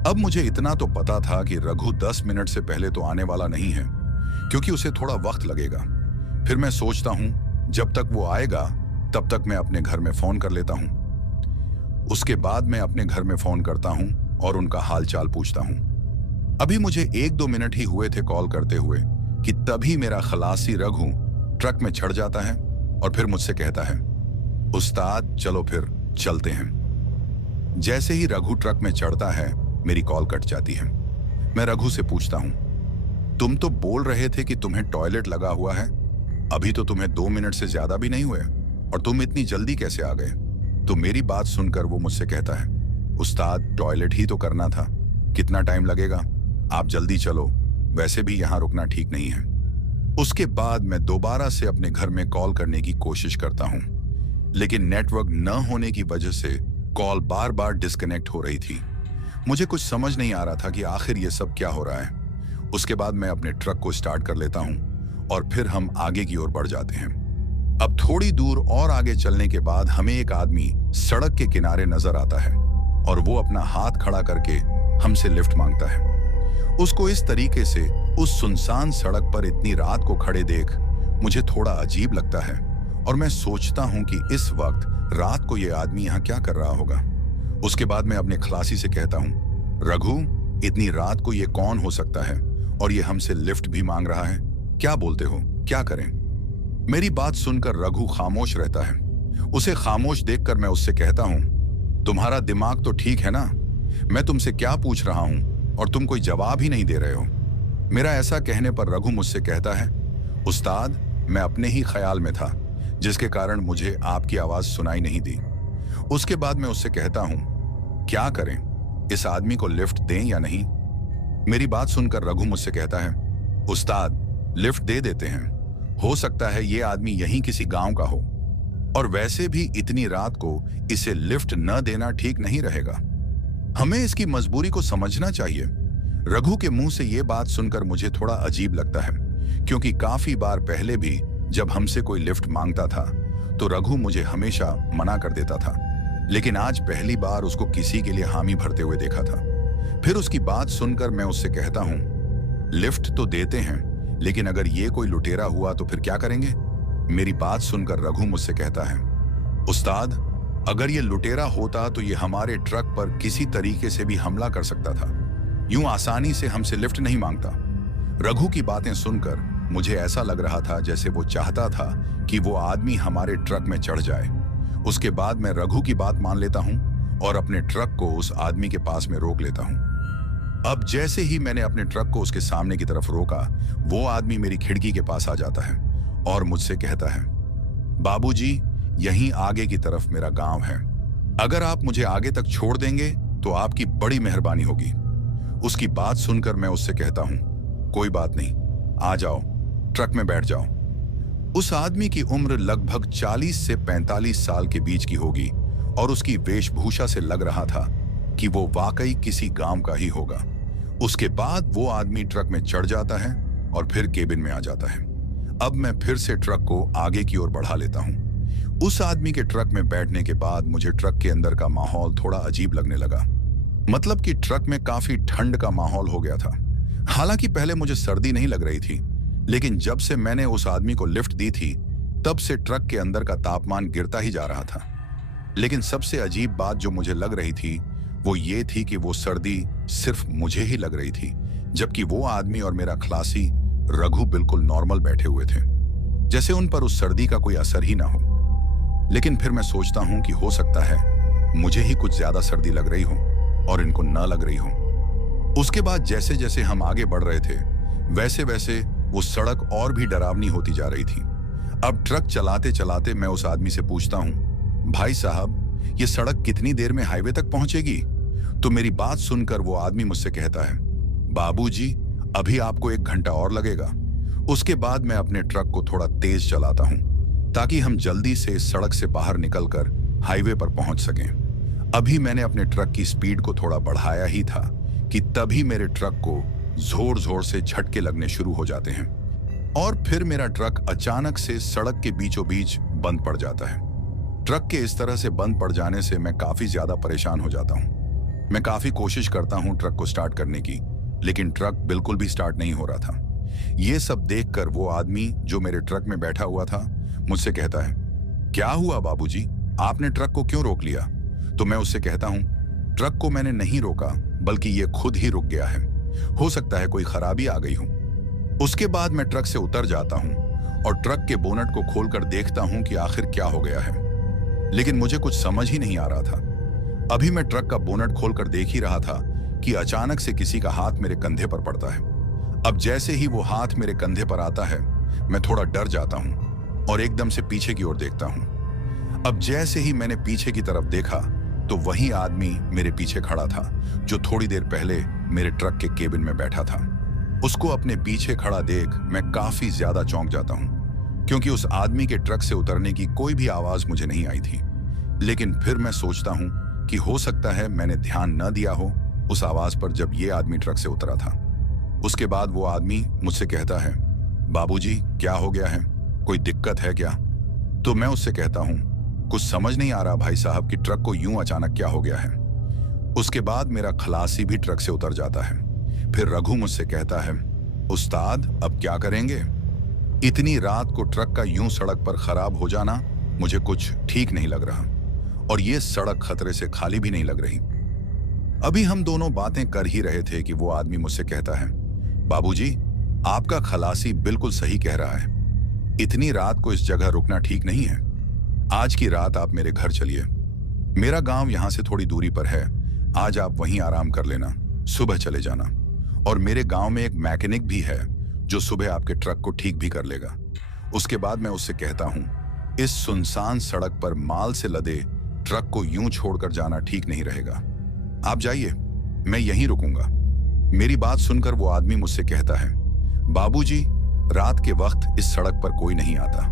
अब मुझे इतना तो पता था कि रघु 10 मिनट से पहले तो आने वाला नहीं है, क्योंकि उसे थोड़ा वक्त लगेगा। फिर मैं सोचता हूं, जब तक वो आएगा तब तक मैं अपने घर में फोन कर लेता हूं। उसके बाद मैं अपने घर में फोन करता हूं और उनका हालचाल पूछता हूं। अभी मुझे 1-2 मिनट ही हुए थे कॉल करते हुए कि तभी मेरा खलासी रघु ट्रक में चढ़ जाता है और फिर मुझसे कहता है, उस्ताद, चलो फिर चलते हैं। जैसे ही रघु ट्रक में चढ़ता है, मेरी कॉल कट जाती है। मैं रघु से पूछता हूं, तुम तो बोल रहे थे कि तुम्हें टॉयलेट लगा हुआ है, अभी तो तुम्हें 2 मिनट से ज्यादा भी नहीं हुए और तुम इतनी जल्दी कैसे आ गए? तो मेरी बात सुनकर वो मुझसे कहता है, उस्ताद, टॉयलेट ही तो करना था, कितना टाइम लगेगा, आप जल्दी चलो, वैसे भी यहां रुकना ठीक नहीं है। उसके बाद मैं दोबारा से अपने घर में कॉल करने की कोशिश करता हूं, लेकिन नेटवर्क न होने की वजह से कॉल बार बार डिस्कनेक्ट हो रही थी। मुझे कुछ समझ नहीं आ रहा था कि आखिर ये सब क्या हो रहा है। उसके बाद मैं अपने ट्रक को स्टार्ट कर लेता हूं और फिर हम आगे की ओर बढ़ जाते हैं। अब थोड़ी दूर और आगे चलने के बाद हमें एक आदमी सड़क के किनारे नजर आता है और वो अपना हाथ खड़ा करके हमसे लिफ्ट मांगता है। उसको इस तरीके से उस सुनसान सड़क पर इतनी रात को खड़े देख मुझे थोड़ा अजीब लगता है और मैं सोचता हूं कि इस वक्त रात को ये आदमी यहाँ क्या कर रहा होगा। उसके बाद मैं अपने खलासी से कहता हूं, रघु, इतनी रात को ये कौन हो सकता है और ये हमसे लिफ्ट भी मांग रहा है? क्या बोलते हो, क्या करें? मेरी बात सुनकर रघु खामोश रहता है। उसे खामोश देखकर मैं उससे कहता हूं, तुम्हारा दिमाग तो ठीक है ना? मैं तुमसे क्या पूछ रहा हूं और तुम कोई जवाब ही नहीं दे रहे हो। मेरा ऐसा कहने पर रघु मुझसे कहता है, उस्ताद, मैं अपने ही ख्याल में था, जिसके कारण मुझे आपकी आवाज सुनाई नहीं दी। उसके बाद मैं उससे कहता हूं, क्या करें, इस आदमी को लिफ्ट दें या नहीं? मेरी बात सुनकर रघु मुझसे कहता है, उस्ताद, लिफ्ट दे देते हैं, हो सकता है ये आदमी यहीं किसी गांव का हो और वैसे भी इतनी रात को इसे लिफ्ट न देना ठीक नहीं रहेगा। हमें इसकी मजबूरी को समझना चाहिए। रघु के मुंह से ये बात सुनकर मुझे थोड़ा अजीब लगता है, क्योंकि काफी बार पहले भी जब हमसे कोई लिफ्ट मांगता था तो रघु मुझे हमेशा मना कर देता था, लेकिन आज पहली बार उसको किसी के लिए हामी भरते हुए देखा था। फिर उसकी बात सुनकर मैं उससे कहता हूं, लिफ्ट तो देते हैं, लेकिन अगर ये कोई लुटेरा हुआ तो फिर क्या करेंगे? मेरी बात सुनकर रघु मुझसे कहता है, उस्ताद, अगर ये लुटेरा होता तो ये हमारे ट्रक पर किसी तरीके से भी हमला कर सकता था। यूं आसानी से हमसे लिफ्ट नहीं मांगता। रघु की बातें सुनकर मुझे ऐसा लग रहा था जैसे वो चाहता था कि वो आदमी हमारे ट्रक में चढ़ जाए। उसके बाद मैं रघु की बात मान लेता हूं और अपने ट्रक को उस आदमी के पास में रोक लेता हूं। अब जैसे ही मैंने अपने ट्रक को उसके सामने की तरफ रोका, वो आदमी मेरी खिड़की के पास आ जाता है और मुझसे कहता है, बाबूजी, यहीं आगे की तरफ मेरा गांव है। अगर आप मुझे आगे तक छोड़ देंगे तो आपकी बड़ी मेहरबानी होगी। उसकी बात सुनकर मैं उससे कहता हूं, कोई बात नहीं, आ जाओ, ट्रक में बैठ जाओ। उस आदमी की उम्र लगभग 40 से 45 साल के बीच की होगी और उसकी वेशभूषा से लग रहा था कि वो वाकई किसी गांव का ही होगा। उसके बाद वो आदमी ट्रक में चढ़ जाता है और फिर केबिन में आ जाता है। अब मैं फिर से ट्रक को आगे की ओर बढ़ा लेता हूं। उस आदमी के ट्रक में बैठने के बाद मुझे ट्रक के अंदर का माहौल थोड़ा अजीब लगने लगा। मतलब कि ट्रक में काफी ठंड का माहौल हो गया था। हालांकि पहले मुझे सर्दी नहीं लग रही थी, लेकिन जब से मैंने उस आदमी को लिफ्ट दी थी तब से ट्रक के अंदर का तापमान गिरता ही जा रहा था। लेकिन सबसे अजीब बात जो मुझे लग रही थी वो ये थी कि वो सर्दी सिर्फ मुझे ही लग रही थी, जबकि वो आदमी और मेरा खलासी रघु बिल्कुल नॉर्मल बैठे हुए थे, जैसे उन पर उस सर्दी का कोई असर ही ना हो। लेकिन फिर मैं सोचता हूं कि हो सकता है मुझे ही कुछ ज्यादा सर्दी लग रही हो और इनको न लग रही हो। उसके बाद जैसे जैसे हम आगे बढ़ रहे थे वैसे वैसे वो सड़क और भी डरावनी होती जा रही थी। अब ट्रक चलाते चलाते मैं उस आदमी से पूछता हूं, भाई साहब, ये सड़क कितनी देर में हाईवे तक पहुंचेगी? तो मेरी बात सुनकर वो आदमी मुझसे कहता है, बाबूजी, अभी आपको 1 घंटा और लगेगा। उसके बाद मैं अपने ट्रक को थोड़ा तेज चलाता हूं ताकि हम जल्दी से इस सड़क से बाहर निकलकर हाईवे पर पहुंच सकें। अभी मैंने अपने ट्रक की स्पीड को थोड़ा बढ़ाया ही था कि तभी मेरे ट्रक को जोर जोर से झटके लगने शुरू हो जाते हैं और फिर मेरा ट्रक अचानक से सड़क के बीचों बीच बंद पड़ जाता है। ट्रक के इस तरह से बंद पड़ जाने से मैं काफी ज्यादा परेशान हो जाता हूं। मैं काफी कोशिश करता हूं ट्रक को स्टार्ट करने की, लेकिन ट्रक बिल्कुल भी स्टार्ट नहीं हो रहा था। ये सब देखकर वो आदमी जो मेरे ट्रक में बैठा हुआ था मुझसे कहता है, क्या हुआ बाबूजी, आपने ट्रक को क्यों रोक लिया? तो मैं उससे कहता हूं, ट्रक को मैंने नहीं रोका, बल्कि ये खुद ही रुक गया है। हो सकता है कोई खराबी आ गई हो। उसके बाद मैं ट्रक से उतर जाता हूं और ट्रक के बोनट को खोलकर देखता हूं कि आखिर क्या हो गया है, लेकिन मुझे कुछ समझ ही नहीं आ रहा था। अभी मैं ट्रक का बोनट खोलकर देख ही रहा था कि अचानक से किसी का हाथ मेरे कंधे पर पड़ता है। अब जैसे ही वो हाथ मेरे कंधे पर आता है मैं थोड़ा डर जाता हूं और एकदम से पीछे की ओर देखता हूं। अब जैसे ही मैंने पीछे की तरफ देखा तो वही आदमी मेरे पीछे खड़ा था जो थोड़ी देर पहले मेरे ट्रक के केबिन में बैठा था। उसको अपने पीछे खड़ा देख मैं काफी ज्यादा चौंक जाता हूं, क्योंकि उस आदमी के ट्रक से उतरने की कोई भी आवाज मुझे नहीं आई थी। लेकिन फिर मैं सोचता हूं कि हो सकता है मैंने ध्यान न दिया हो उस आवाज पर जब ये आदमी ट्रक से उतरा था। उसके बाद वो आदमी मुझसे कहता है, बाबूजी, क्या हो गया है, कोई दिक्कत है क्या? तो मैं उससे कहता हूं, कुछ समझ नहीं आ रहा भाई साहब कि ट्रक को यूं अचानक क्या हो गया है। उसके बाद मेरा खलासी भी ट्रक से उतर जाता है। फिर रघु मुझसे कहता है, उस्ताद, अब क्या करेंगे? इतनी रात को ट्रक का यूं सड़क पर खराब हो जाना मुझे कुछ ठीक नहीं लग रहा और ये सड़क खतरे से खाली भी नहीं लग रही। अभी हम दोनों बातें कर ही रहे थे कि वो आदमी मुझसे कहता है, बाबूजी, आपका खलासी बिल्कुल सही कह रहा है। इतनी रात को इस जगह रुकना ठीक नहीं है। आज की रात आप मेरे घर चलिए। मेरा गांव यहां से थोड़ी दूरी पर है। आज आप वहीं आराम कर लेना, सुबह चले जाना। और मेरे गांव में एक मैकेनिक भी है जो सुबह आपके ट्रक को ठीक भी कर लेगा। उसके बाद मैं उससे कहता हूं, इस सुनसान सड़क पर माल से लदे ट्रक को यूं छोड़कर जाना ठीक नहीं रहेगा। आप जाइए, मैं यहीं रुकूंगा। मेरी बात सुनकर वो आदमी मुझसे कहता है, बाबूजी, रात के वक्त इस सड़क पर कोई नहीं आता।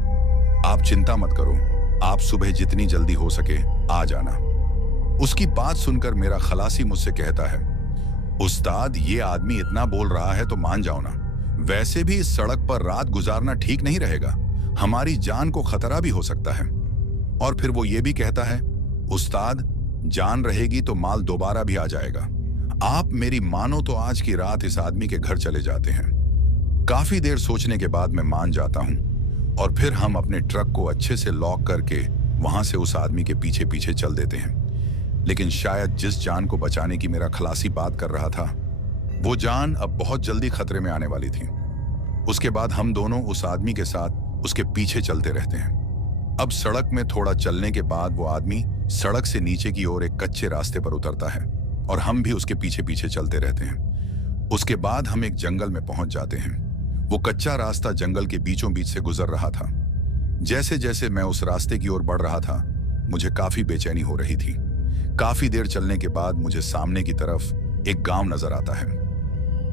आप चिंता मत करो, आप सुबह जितनी जल्दी हो सके आ जाना। उसकी बात सुनकर मेरा खलासी मुझसे कहता है, उस्ताद, ये आदमी इतना बोल रहा है तो मान जाओ ना। वैसे भी इस सड़क पर रात गुजारना ठीक नहीं रहेगा, हमारी जान को खतरा भी हो सकता है। और फिर वो ये भी कहता है, उस्ताद जान रहेगी तो माल दोबारा भी आ जाएगा। आप मेरी मानो तो आज की रात इस आदमी के घर चले जाते हैं। काफी देर सोचने के बाद मैं मान जाता हूं और फिर हम अपने ट्रक को अच्छे से लॉक करके वहां से उस आदमी के पीछे पीछे चल देते हैं। लेकिन शायद जिस जान को बचाने की मेरा खलासी बात कर रहा था, वो जान अब बहुत जल्दी खतरे में आने वाली थी। उसके बाद हम दोनों उस आदमी के साथ उसके पीछे चलते रहते हैं। अब सड़क में थोड़ा चलने के बाद वो आदमी सड़क से नीचे की ओर एक कच्चे रास्ते पर उतरता है और हम भी उसके पीछे पीछे चलते रहते हैं। उसके बाद हम एक जंगल में पहुंच जाते हैं। वो कच्चा रास्ता जंगल के बीचों बीच से गुजर रहा था। जैसे जैसे मैं उस रास्ते की ओर बढ़ रहा था, मुझे काफी बेचैनी हो रही थी। काफी देर चलने के बाद मुझे सामने की तरफ एक गांव नजर आता है।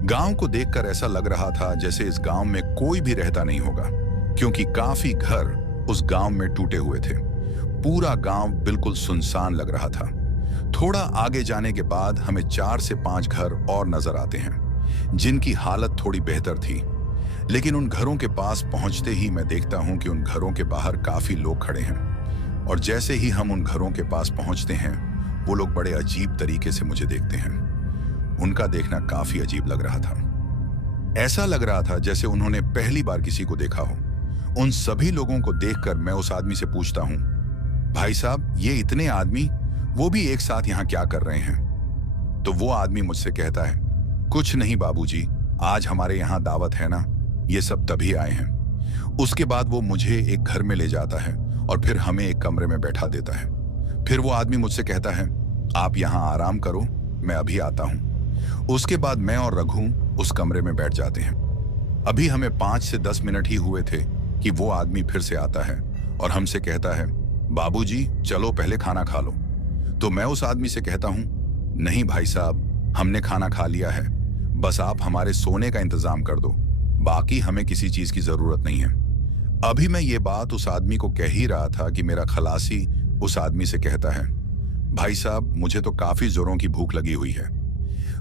गांव को देखकर ऐसा लग रहा था जैसे इस गांव में कोई भी रहता नहीं होगा, क्योंकि काफी घर उस गांव में टूटे हुए थे। पूरा गांव बिल्कुल सुनसान लग रहा था। थोड़ा आगे जाने के बाद हमें 4 से 5 घर और नजर आते हैं, जिनकी हालत थोड़ी बेहतर थी। लेकिन उन घरों के पास पहुंचते ही मैं देखता हूं कि उन घरों के बाहर काफी लोग खड़े हैं। और जैसे ही हम उन घरों के पास पहुंचते हैं, वो लोग बड़े अजीब तरीके से मुझे देखते हैं। उनका देखना काफी अजीब लग रहा था। ऐसा लग रहा था जैसे उन्होंने पहली बार किसी को देखा हो। उन सभी लोगों को देखकर मैं उस आदमी से पूछता हूं, भाई साहब, ये इतने आदमी, वो भी एक साथ यहां क्या कर रहे हैं? तो वो आदमी मुझसे कहता है, कुछ नहीं बाबूजी, आज हमारे यहां दावत है ना, ये सब तभी आए हैं। उसके बाद वो मुझे एक घर में ले जाता है और फिर हमें एक कमरे में बैठा देता है। फिर वो आदमी मुझसे कहता है, आप यहां आराम करो, मैं अभी आता हूं। उसके बाद मैं और रघु उस कमरे में बैठ जाते हैं। अभी हमें 5 से 10 मिनट ही हुए थे कि वो आदमी फिर से आता है और हमसे कहता है, बाबूजी चलो पहले खाना खा लो। तो मैं उस आदमी से कहता हूं, नहीं भाई साहब, हमने खाना खा लिया है, बस आप हमारे सोने का इंतजाम कर दो, बाकी हमें किसी चीज की जरूरत नहीं है। अभी मैं ये बात उस आदमी को कह ही रहा था कि मेरा खलासी उस आदमी से कहता है, भाई साहब मुझे तो काफी जोरों की भूख लगी हुई है।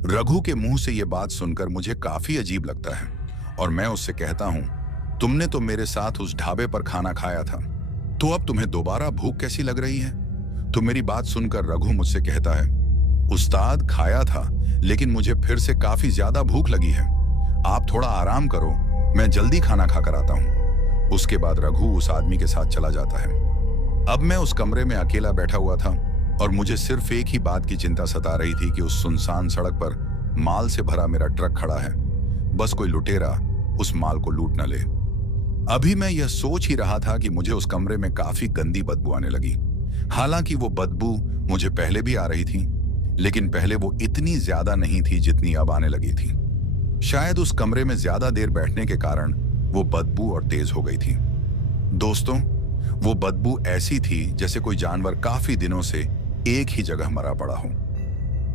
रघु के मुंह से ये बात सुनकर मुझे काफी अजीब लगता है और मैं उससे कहता हूं, तुमने तो मेरे साथ उस ढाबे पर खाना खाया था, तो अब तुम्हें दोबारा भूख कैसी लग रही है? तो मेरी बात सुनकर रघु मुझसे कहता है, उस्ताद खाया था, लेकिन मुझे फिर से काफी ज्यादा भूख लगी है, आप थोड़ा आराम करो, मैं जल्दी खाना खाकर आता हूं। उसके बाद रघु उस आदमी के साथ चला जाता है। अब मैं उस कमरे में अकेला बैठा हुआ था और मुझे सिर्फ एक ही बात की चिंता सता रही थी कि उस सुनसान सड़क पर माल से भरा मेरा ट्रक खड़ा है, बस कोई लुटेरा उस माल को लूट न ले। अभी मैं यह सोच ही रहा था कि मुझे उस कमरे में काफी गंदी बदबू आने लगी। हालांकि वो बदबू मुझे पहले भी आ रही थी, लेकिन पहले वो इतनी ज्यादा नहीं थी जितनी अब आने लगी थी। शायद उस कमरे में ज्यादा देर बैठने के कारण वो बदबू और तेज हो गई थी। दोस्तों, वो बदबू ऐसी थी जैसे कोई जानवर काफी दिनों से एक ही जगह मरा पड़ा हो।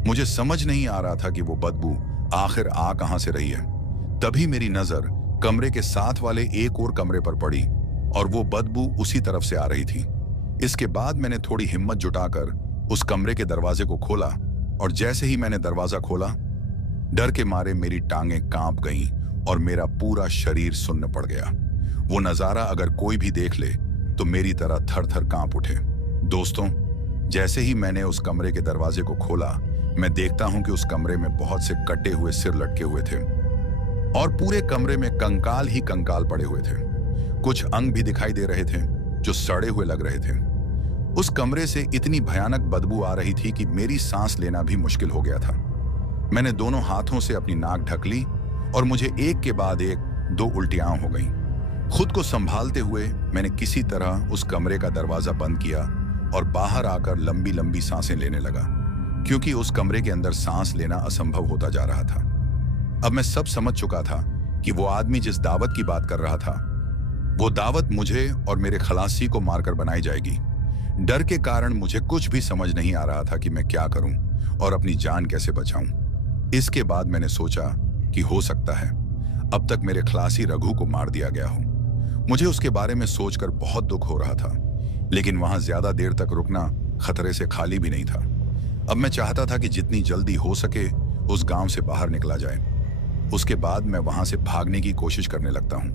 मुझे समझ नहीं आ रहा था कि वो बदबू आखिर आ कहां से रही है। तभी मेरी नजर कमरे के साथ वाले एक और कमरे पर पड़ी और वो बदबू उसी तरफ से आ रही थी। इसके बाद मैंने थोड़ी हिम्मत जुटाकर उस कमरे के दरवाजे को खोला और जैसे ही मैंने दरवाजा खोला, डर के मारे मेरी टांगें कांप गईं और मेरा पूरा शरीर सुन्न पड़ गया। वो नजारा अगर कोई भी देख ले तो मेरी तरह थर थर कांप उठे। दोस्तों, जैसे ही मैंने उस कमरे के दरवाजे को खोला, मैं देखता हूं कि उस कमरे में बहुत से कटे हुए सिर लटके हुए थे और पूरे कमरे में कंकाल ही कंकाल पड़े हुए थे। कुछ अंग भी दिखाई दे रहे थे जो सड़े हुए लग रहे थे। उस कमरे से इतनी भयानक बदबू आ रही थी कि मेरी सांस लेना भी मुश्किल हो गया था। मैंने दोनों हाथों से अपनी नाक ढक ली और मुझे एक के बाद एक 2 उल्टियां हो गईं। खुद को संभालते हुए मैंने किसी तरह उस कमरे का दरवाजा बंद किया और बाहर आकर लंबी लंबी सांसें लेने लगा, क्योंकि उस कमरे के अंदर सांस लेना असंभव होता जा रहा था। अब मैं सब समझ चुका था कि वो आदमी जिस दावत की बात कर रहा था, वो दावत मुझे और मेरे खलासी को मारकर बनाई जाएगी। डर के कारण मुझे कुछ भी समझ नहीं आ रहा था कि मैं क्या करूं और अपनी जान कैसे बचाऊं। इसके बाद मैंने सोचा कि हो सकता है अब तक मेरे खलासी रघु को मार दिया गया हो। मुझे उसके बारे में सोचकर बहुत दुख हो रहा था, लेकिन वहां ज्यादा देर तक रुकना खतरे से खाली भी नहीं था। अब मैं चाहता था कि जितनी जल्दी हो सके उस गांव से बाहर निकला जाए। उसके बाद मैं वहां से भागने की कोशिश करने लगता हूं।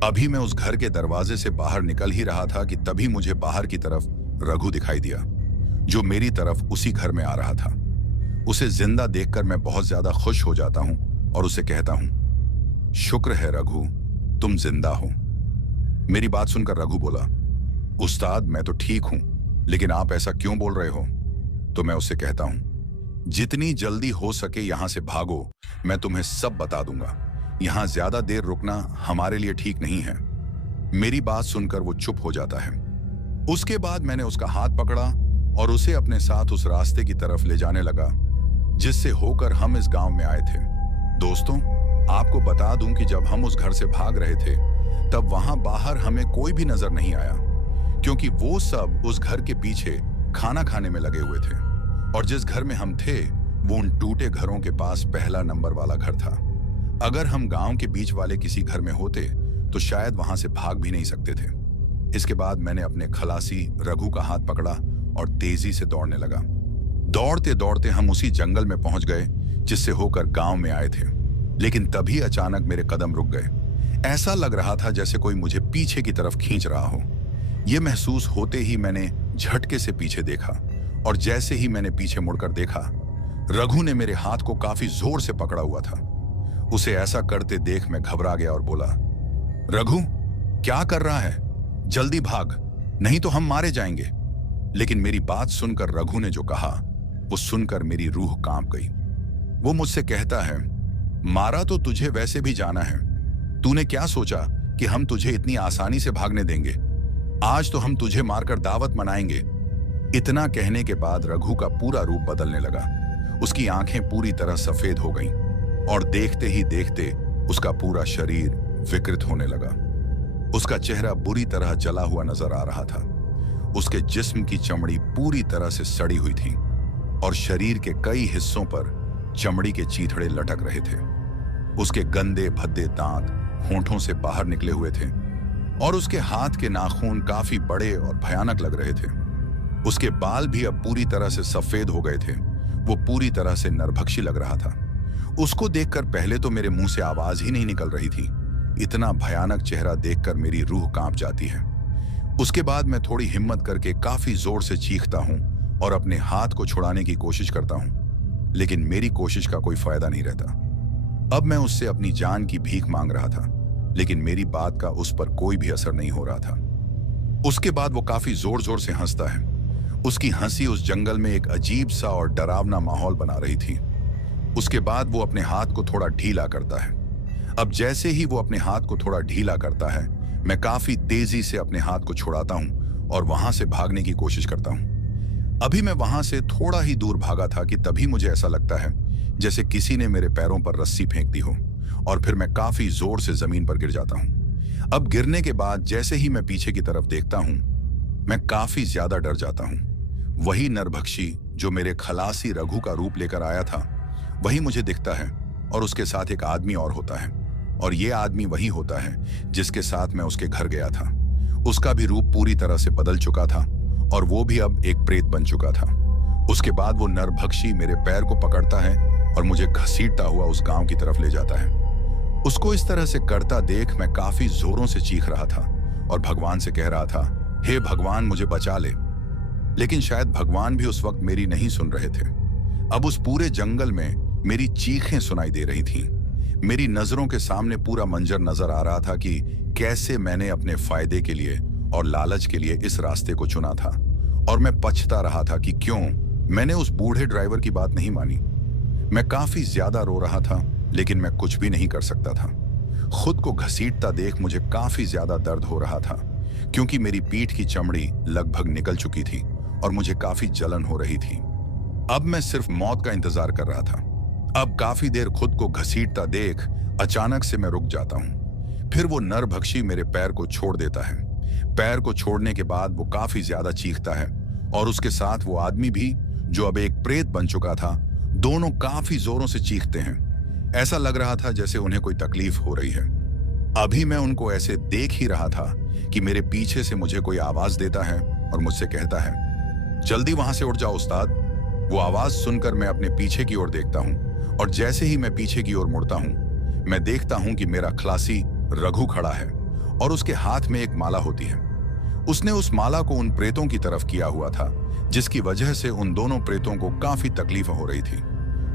अभी मैं उस घर के दरवाजे से बाहर निकल ही रहा था कि तभी मुझे बाहर की तरफ रघु दिखाई दिया, जो मेरी तरफ उसी घर में आ रहा था। उसे जिंदा देखकर मैं बहुत ज्यादा खुश हो जाता हूं और उसे कहता हूं, शुक्र है रघु, तुम जिंदा हो। मेरी बात सुनकर रघु बोला, उस्ताद मैं तो ठीक हूं, लेकिन आप ऐसा क्यों बोल रहे हो? तो मैं उससे कहता हूं, जितनी जल्दी हो सके यहां से भागो, मैं तुम्हें सब बता दूंगा। यहां ज्यादा देर रुकना हमारे लिए ठीक नहीं है। मेरी बात सुनकर वो चुप हो जाता है। उसके बाद मैंने उसका हाथ पकड़ा और उसे अपने साथ उस रास्ते की तरफ ले जाने लगा जिससे होकर हम इस गांव में आए थे। दोस्तों, आपको बता दूं कि जब हम उस घर से भाग रहे थे तब वहां बाहर हमें कोई भी नजर नहीं आया, क्योंकि वो सब उस घर के पीछे खाना खाने में लगे हुए थे और जिस घर में हम थे वो उन टूटे घरों के पास पहला नंबर वाला घर था। अगर हम गांव के बीच वाले किसी घर में होते तो शायद वहां से भाग भी नहीं सकते थे। इसके बाद मैंने अपने खलासी रघु का हाथ पकड़ा और तेजी से दौड़ने लगा। दौड़ते दौड़ते हम उसी जंगल में पहुंच गए जिससे होकर गांव में आए थे, लेकिन तभी अचानक मेरे कदम रुक गए। ऐसा लग रहा था जैसे कोई मुझे पीछे की तरफ खींच रहा हो। यह महसूस होते ही मैंने झटके से पीछे देखा और जैसे ही मैंने पीछे मुड़कर देखा, रघु ने मेरे हाथ को काफी जोर से पकड़ा हुआ था। उसे ऐसा करते देख मैं घबरा गया और बोला, रघु क्या कर रहा है? जल्दी भाग, नहीं तो हम मारे जाएंगे। लेकिन मेरी बात सुनकर रघु ने जो कहा वो सुनकर मेरी रूह कांप गई। वो मुझसे कहता है, मारा तो तुझे वैसे भी जाना है। तूने क्या सोचा कि हम तुझे इतनी आसानी से भागने देंगे? आज तो हम तुझे मारकर दावत मनाएंगे। इतना कहने के बाद रघु का पूरा रूप बदलने लगा। उसकी आंखें पूरी तरह सफेद हो गईं और देखते ही देखते उसका पूरा शरीर विकृत होने लगा। उसका चेहरा बुरी तरह जला हुआ नजर आ रहा था। उसके जिस्म की चमड़ी पूरी तरह से सड़ी हुई थी और शरीर के कई हिस्सों पर चमड़ी के चीथड़े लटक रहे थे। उसके गंदे भद्दे दांत होंठों से बाहर निकले हुए थे और उसके हाथ के नाखून काफी बड़े और भयानक लग रहे थे। उसके बाल भी अब पूरी तरह से सफेद हो गए थे। वो पूरी तरह से नरभक्षी लग रहा था। उसको देखकर पहले तो मेरे मुंह से आवाज ही नहीं निकल रही थी। इतना भयानक चेहरा देखकर मेरी रूह कांप जाती है। उसके बाद मैं थोड़ी हिम्मत करके काफी जोर से चीखता हूं और अपने हाथ को छुड़ाने की कोशिश करता हूं, लेकिन मेरी कोशिश का कोई फायदा नहीं रहता। अब मैं उससे अपनी जान की भीख मांग रहा था, लेकिन मेरी बात का उस पर कोई भी असर नहीं हो रहा था। उसके बाद वो काफी जोर जोर से हंसता है। उसकी हंसी उस जंगल में एक अजीब सा और डरावना माहौल बना रही थी। उसके बाद वो अपने हाथ को थोड़ा ढीला करता है। अब जैसे ही वो अपने हाथ को थोड़ा ढीला करता है, मैं काफी तेजी से अपने हाथ को छुड़ाता हूं और वहां से भागने की कोशिश करता हूं। अभी मैं वहां से थोड़ा ही दूर भागा था कि तभी मुझे ऐसा लगता है जैसे किसी ने मेरे पैरों पर रस्सी फेंक दी हो और फिर मैं काफी जोर से जमीन पर गिर जाता हूं। अब गिरने के बाद जैसे ही मैं पीछे की तरफ देखता हूं, मैं काफी ज्यादा डर जाता हूं। वही नरभक्षी जो मेरे खलासी रघु का रूप लेकर आया था, वही मुझे दिखता है और उसके साथ एक आदमी और होता है और ये आदमी वही होता है जिसके साथ मैं उसके घर गया था। उसका भी रूप पूरी तरह से बदल चुका था और वो भी अब एक प्रेत बन चुका था। उसके बाद वो नरभक्षी मेरे पैर को पकड़ता है और मुझे घसीटता हुआ उस गांव की तरफ ले जाता है। उसको इस तरह से करता देख मैं काफी जोरों से चीख रहा था और भगवान से कह रहा था, हे भगवान मुझे बचा ले। लेकिन शायद भगवान भी उस वक्त मेरी नहीं सुन रहे थे। अब उस पूरे जंगल में मेरी चीखें सुनाई दे रही थीं। मेरी नजरों के सामने पूरा मंजर नजर आ रहा था कि कैसे मैंने अपने फायदे के लिए और लालच के लिए इस रास्ते को चुना था और मैं पछता रहा था कि क्यों मैंने उस बूढ़े ड्राइवर की बात नहीं मानी। मैं काफी ज्यादा रो रहा था, लेकिन मैं कुछ भी नहीं कर सकता था। खुद को घसीटता देख मुझे काफी ज्यादा दर्द हो रहा था, क्योंकि मेरी पीठ की चमड़ी लगभग निकल चुकी थी और मुझे काफी जलन हो रही थी। अब मैं सिर्फ मौत का इंतजार कर रहा था। अब काफी देर खुद को घसीटता देख अचानक से मैं रुक जाता हूं। फिर वो नरभक्षी मेरे पैर को छोड़ देता है। पैर को छोड़ने के बाद वो काफी ज्यादा चीखता है और उसके साथ वो आदमी भी, जो अब एक प्रेत बन चुका था। दोनों काफी जोरों से चीखते हैं। ऐसा लग रहा था जैसे उन्हें कोई तकलीफ हो रही है। अभी मैं उनको ऐसे देख ही रहा था कि मेरे पीछे से मुझे कोई आवाज देता है और मुझसे कहता है, जल्दी वहां से उठ जाओ उस्ताद। वो आवाज सुनकर मैं अपने पीछे की ओर देखता हूं और जैसे ही मैं पीछे की ओर मुड़ता हूं, मैं देखता हूं कि मेरा खलासी रघु खड़ा है और उसके हाथ में एक माला होती है। उसने उस माला को उन प्रेतों की तरफ किया हुआ था, जिसकी वजह से उन दोनों प्रेतों को काफी तकलीफ हो रही थी।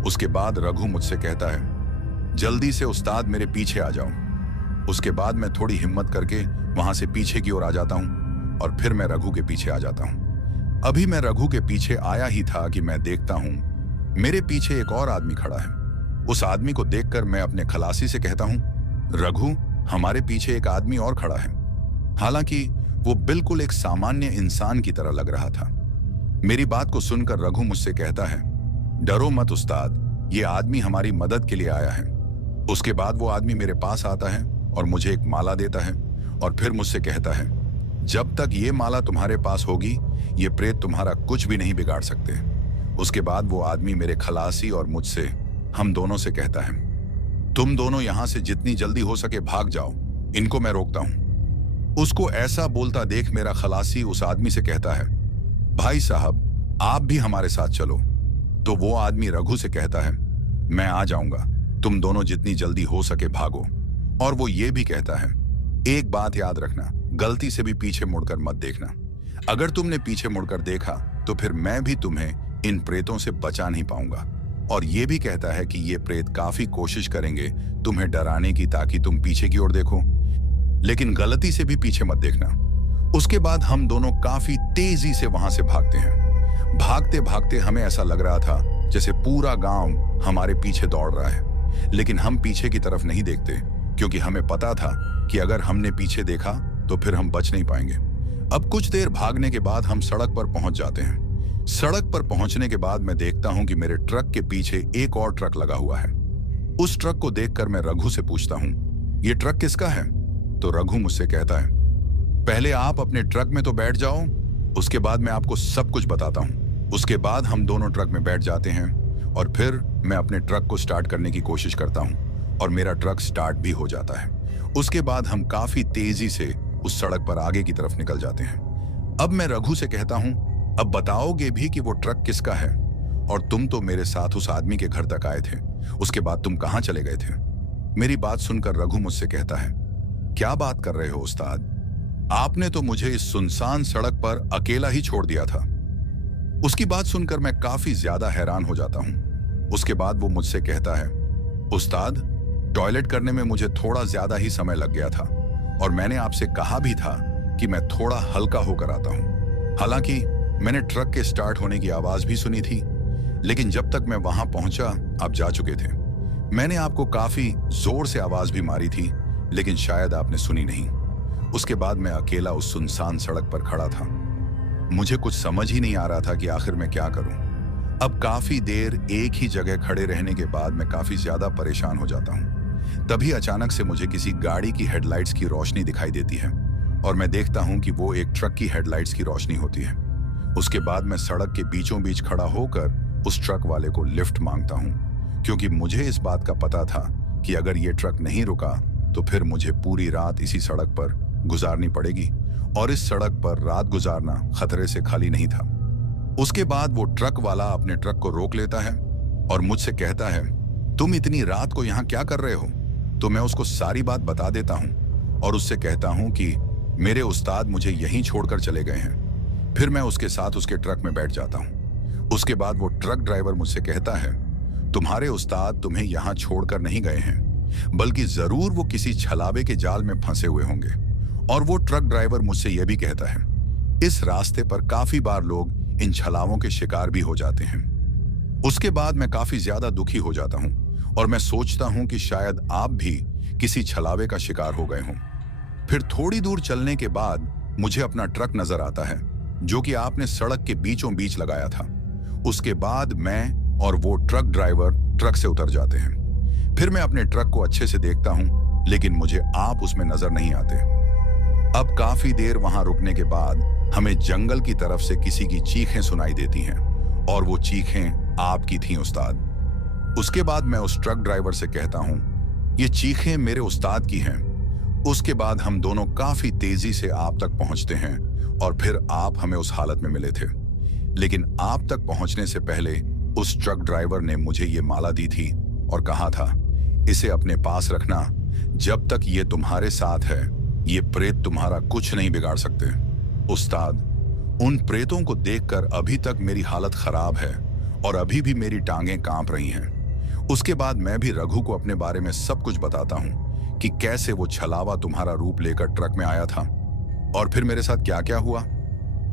उसके बाद रघु मुझसे कहता है, जल्दी से उस्ताद मेरे पीछे आ जाओ। उसके बाद मैं थोड़ी हिम्मत करके वहां से पीछे की ओर आ जाता हूं और फिर मैं रघु के पीछे आ जाता हूं। अभी मैं रघु के पीछे आया ही था कि मैं देखता हूं मेरे पीछे एक और आदमी खड़ा है। उस आदमी को देखकर मैं अपने खलासी से कहता हूं, रघु, हमारे पीछे एक आदमी और खड़ा है। हालांकि वो बिल्कुल एक सामान्य इंसान की तरह लग रहा था। मेरी बात को सुनकर रघु मुझसे कहता है, डरो मत उस्ताद, ये आदमी हमारी मदद के लिए आया है। उसके बाद वो आदमी मेरे पास आता है और मुझे एक माला देता है और फिर मुझसे कहता है, जब तक ये माला तुम्हारे पास होगी ये प्रेत तुम्हारा कुछ भी नहीं बिगाड़ सकते। उसके बाद वो आदमी मेरे खलासी और मुझसे, हम दोनों से कहता है, तुम दोनों यहां से जितनी जल्दी हो सके भाग जाओ, इनको मैं रोकता हूं। उसको ऐसा बोलता देख मेरा खलासी उस आदमी से कहता है, भाई साहब आप भी हमारे साथ चलो। तो वो आदमी रघु से कहता है, मैं आ जाऊंगा, तुम दोनों जितनी जल्दी हो सके भागो। और वो ये भी कहता है, एक बात याद रखना, गलती से भी पीछे मुड़कर मत देखना। अगर तुमने पीछे मुड़कर देखा तो फिर मैं भी तुम्हें इन प्रेतों से बचा नहीं पाऊंगा। और ये भी कहता है कि ये प्रेत काफी कोशिश करेंगे तुम्हें डराने की ताकि तुम पीछे की ओर देखो, लेकिन गलती से भी पीछे मत देखना। उसके बाद हम दोनों काफी तेजी से वहां से भागते हैं। भागते भागते हमें ऐसा लग रहा था जैसे पूरा गांव हमारे पीछे दौड़ रहा है, लेकिन हम पीछे की तरफ नहीं देखते क्योंकि हमें पता था कि अगर हमने पीछे देखा तो फिर हम बच नहीं पाएंगे। अब कुछ देर भागने के बाद हम सड़क पर पहुंच जाते हैं। सड़क पर पहुंचने के बाद मैं देखता हूं कि मेरे ट्रक के पीछे एक और ट्रक लगा हुआ है। उस ट्रक को देखकर मैं रघु से पूछता हूं, ये ट्रक किसका है? तो रघु मुझसे कहता है, पहले आप अपने ट्रक में तो बैठ जाओ, उसके बाद मैं आपको सब कुछ बताता हूं। उसके बाद हम दोनों ट्रक में बैठ जाते हैं और फिर मैं अपने ट्रक को स्टार्ट करने की कोशिश करता हूं और मेरा ट्रक स्टार्ट भी हो जाता है। उसके बाद हम काफी तेजी से उस सड़क पर आगे की तरफ निकल जाते हैं। अब मैं रघु से कहता हूं, अब बताओगे भी कि वो ट्रक किसका है? और तुम तो मेरे साथ उस आदमी के घर तक आए थे, उसके बाद तुम कहां चले गए थे? मेरी बात सुनकर रघु मुझसे कहता है, क्या बात कर रहे हो उस्ताद? आपने तो मुझे इस सुनसान सड़क पर अकेला ही छोड़ दिया था। उसकी बात सुनकर मैं काफी ज्यादा हैरान हो जाता हूं। उसके बाद वो मुझसे कहता है, उस्ताद, टॉयलेट करने में मुझे थोड़ा ज्यादा ही समय लग गया था और मैंने आपसे कहा भी था कि मैं थोड़ा हल्का होकर आता हूं। हालांकि मैंने ट्रक के स्टार्ट होने की आवाज भी सुनी थी, लेकिन जब तक मैं वहां पहुंचा आप जा चुके थे। मैंने आपको काफी जोर से आवाज भी मारी थी, लेकिन शायद आपने सुनी नहीं। उसके बाद मैं अकेला उस सुनसान सड़क पर खड़ा था। मुझे कुछ समझ ही नहीं आ रहा था कि आखिर मैं क्या करूं। अब काफी देर एक ही जगह खड़े रहने के बाद मैं काफी ज्यादा परेशान हो जाता हूं। तभी अचानक से मुझे किसी गाड़ी की हेडलाइट्स की रोशनी दिखाई देती है और मैं देखता हूं कि वो एक ट्रक की हेडलाइट्स की रोशनी होती है। उसके बाद मैं सड़क के बीचों बीच खड़ा होकर उस ट्रक वाले को लिफ्ट मांगता हूं, क्योंकि मुझे इस बात का पता था कि अगर ये ट्रक नहीं रुका तो फिर मुझे पूरी रात इसी सड़क पर गुजारनी पड़ेगी और इस सड़क पर रात गुजारना खतरे से खाली नहीं था। उसके बाद वो ट्रक वाला अपने ट्रक को रोक लेता है और मुझसे कहता है, तुम इतनी रात को यहाँ क्या कर रहे हो? तो मैं उसको सारी बात बता देता हूँ और उससे कहता हूँ कि मेरे उस्ताद मुझे यहीं छोड़कर चले गए हैं। फिर मैं उसके साथ उसके ट्रक में बैठ जाता हूँ। उसके बाद वो ट्रक ड्राइवर मुझसे कहता है, तुम्हारे उस्ताद तुम्हें यहाँ छोड़कर नहीं गए हैं, बल्कि जरूर वो किसी छलावे के जाल में फंसे हुए होंगे। और वो ट्रक ड्राइवर मुझसे यह भी कहता है, इस रास्ते पर काफी बार लोग इन छलावों के शिकार भी हो जाते हैं। उसके बाद मैं काफी ज्यादा दुखी हो जाता हूं और मैं सोचता हूं कि शायद आप भी किसी छलावे का शिकार हो गए हों। फिर थोड़ी दूर चलने के बाद मुझे अपना ट्रक नजर आता है, जो कि आपने सड़क के बीचों बीच लगाया था। उसके बाद मैं और वो ट्रक ड्राइवर ट्रक से उतर जाते हैं। फिर मैं अपने ट्रक को अच्छे से देखता हूं, लेकिन मुझे आप उसमें नजर नहीं आते। अब काफी देर वहां रुकने के बाद हमें जंगल की तरफ से किसी की चीखें सुनाई देती हैं और वो चीखें आपकी थीं उस्ताद। उसके बाद मैं उस ट्रक ड्राइवर से कहता हूं, ये चीखें मेरे उस्ताद की हैं। उसके बाद हम दोनों काफी तेजी से आप तक पहुंचते हैं और फिर आप हमें उस हालत में मिले थे। लेकिन आप तक पहुंचने से पहले उस ट्रक ड्राइवर ने मुझे ये माला दी थी और कहा था, इसे अपने पास रखना, जब तक ये तुम्हारे साथ है ये प्रेत तुम्हारा कुछ नहीं बिगाड़ सकते। उस्ताद, उन प्रेतों को देखकर अभी तक मेरी हालत खराब है और अभी भी मेरी टांगें कांप रही हैं। उसके बाद मैं भी रघु को अपने बारे में सब कुछ बताता हूं कि कैसे वो छलावा तुम्हारा रूप लेकर ट्रक में आया था और फिर मेरे साथ क्या क्या हुआ।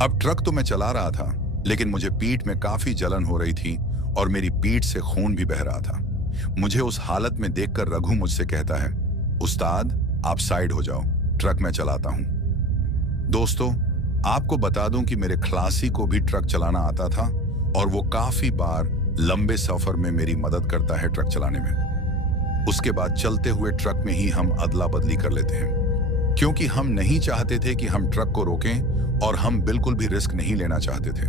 अब ट्रक तो मैं चला रहा था, लेकिन मुझे पीठ में काफी जलन हो रही थी और मेरी पीठ से खून भी बह रहा था। मुझे उस हालत में देखकर रघु मुझसे कहता है, उस्ताद आप साइड हो जाओ, ट्रक मैं चलाता हूं। दोस्तों, आपको बता दूं कि मेरे खलासी को भी ट्रक चलाना आता था और वो काफी बार लंबे सफर में मेरी मदद करता है ट्रक चलाने में। उसके बाद चलते हुए ट्रक में ही हम अदला बदली कर लेते हैं, क्योंकि हम नहीं चाहते थे कि हम ट्रक को रोकें और हम बिल्कुल भी रिस्क नहीं लेना चाहते थे।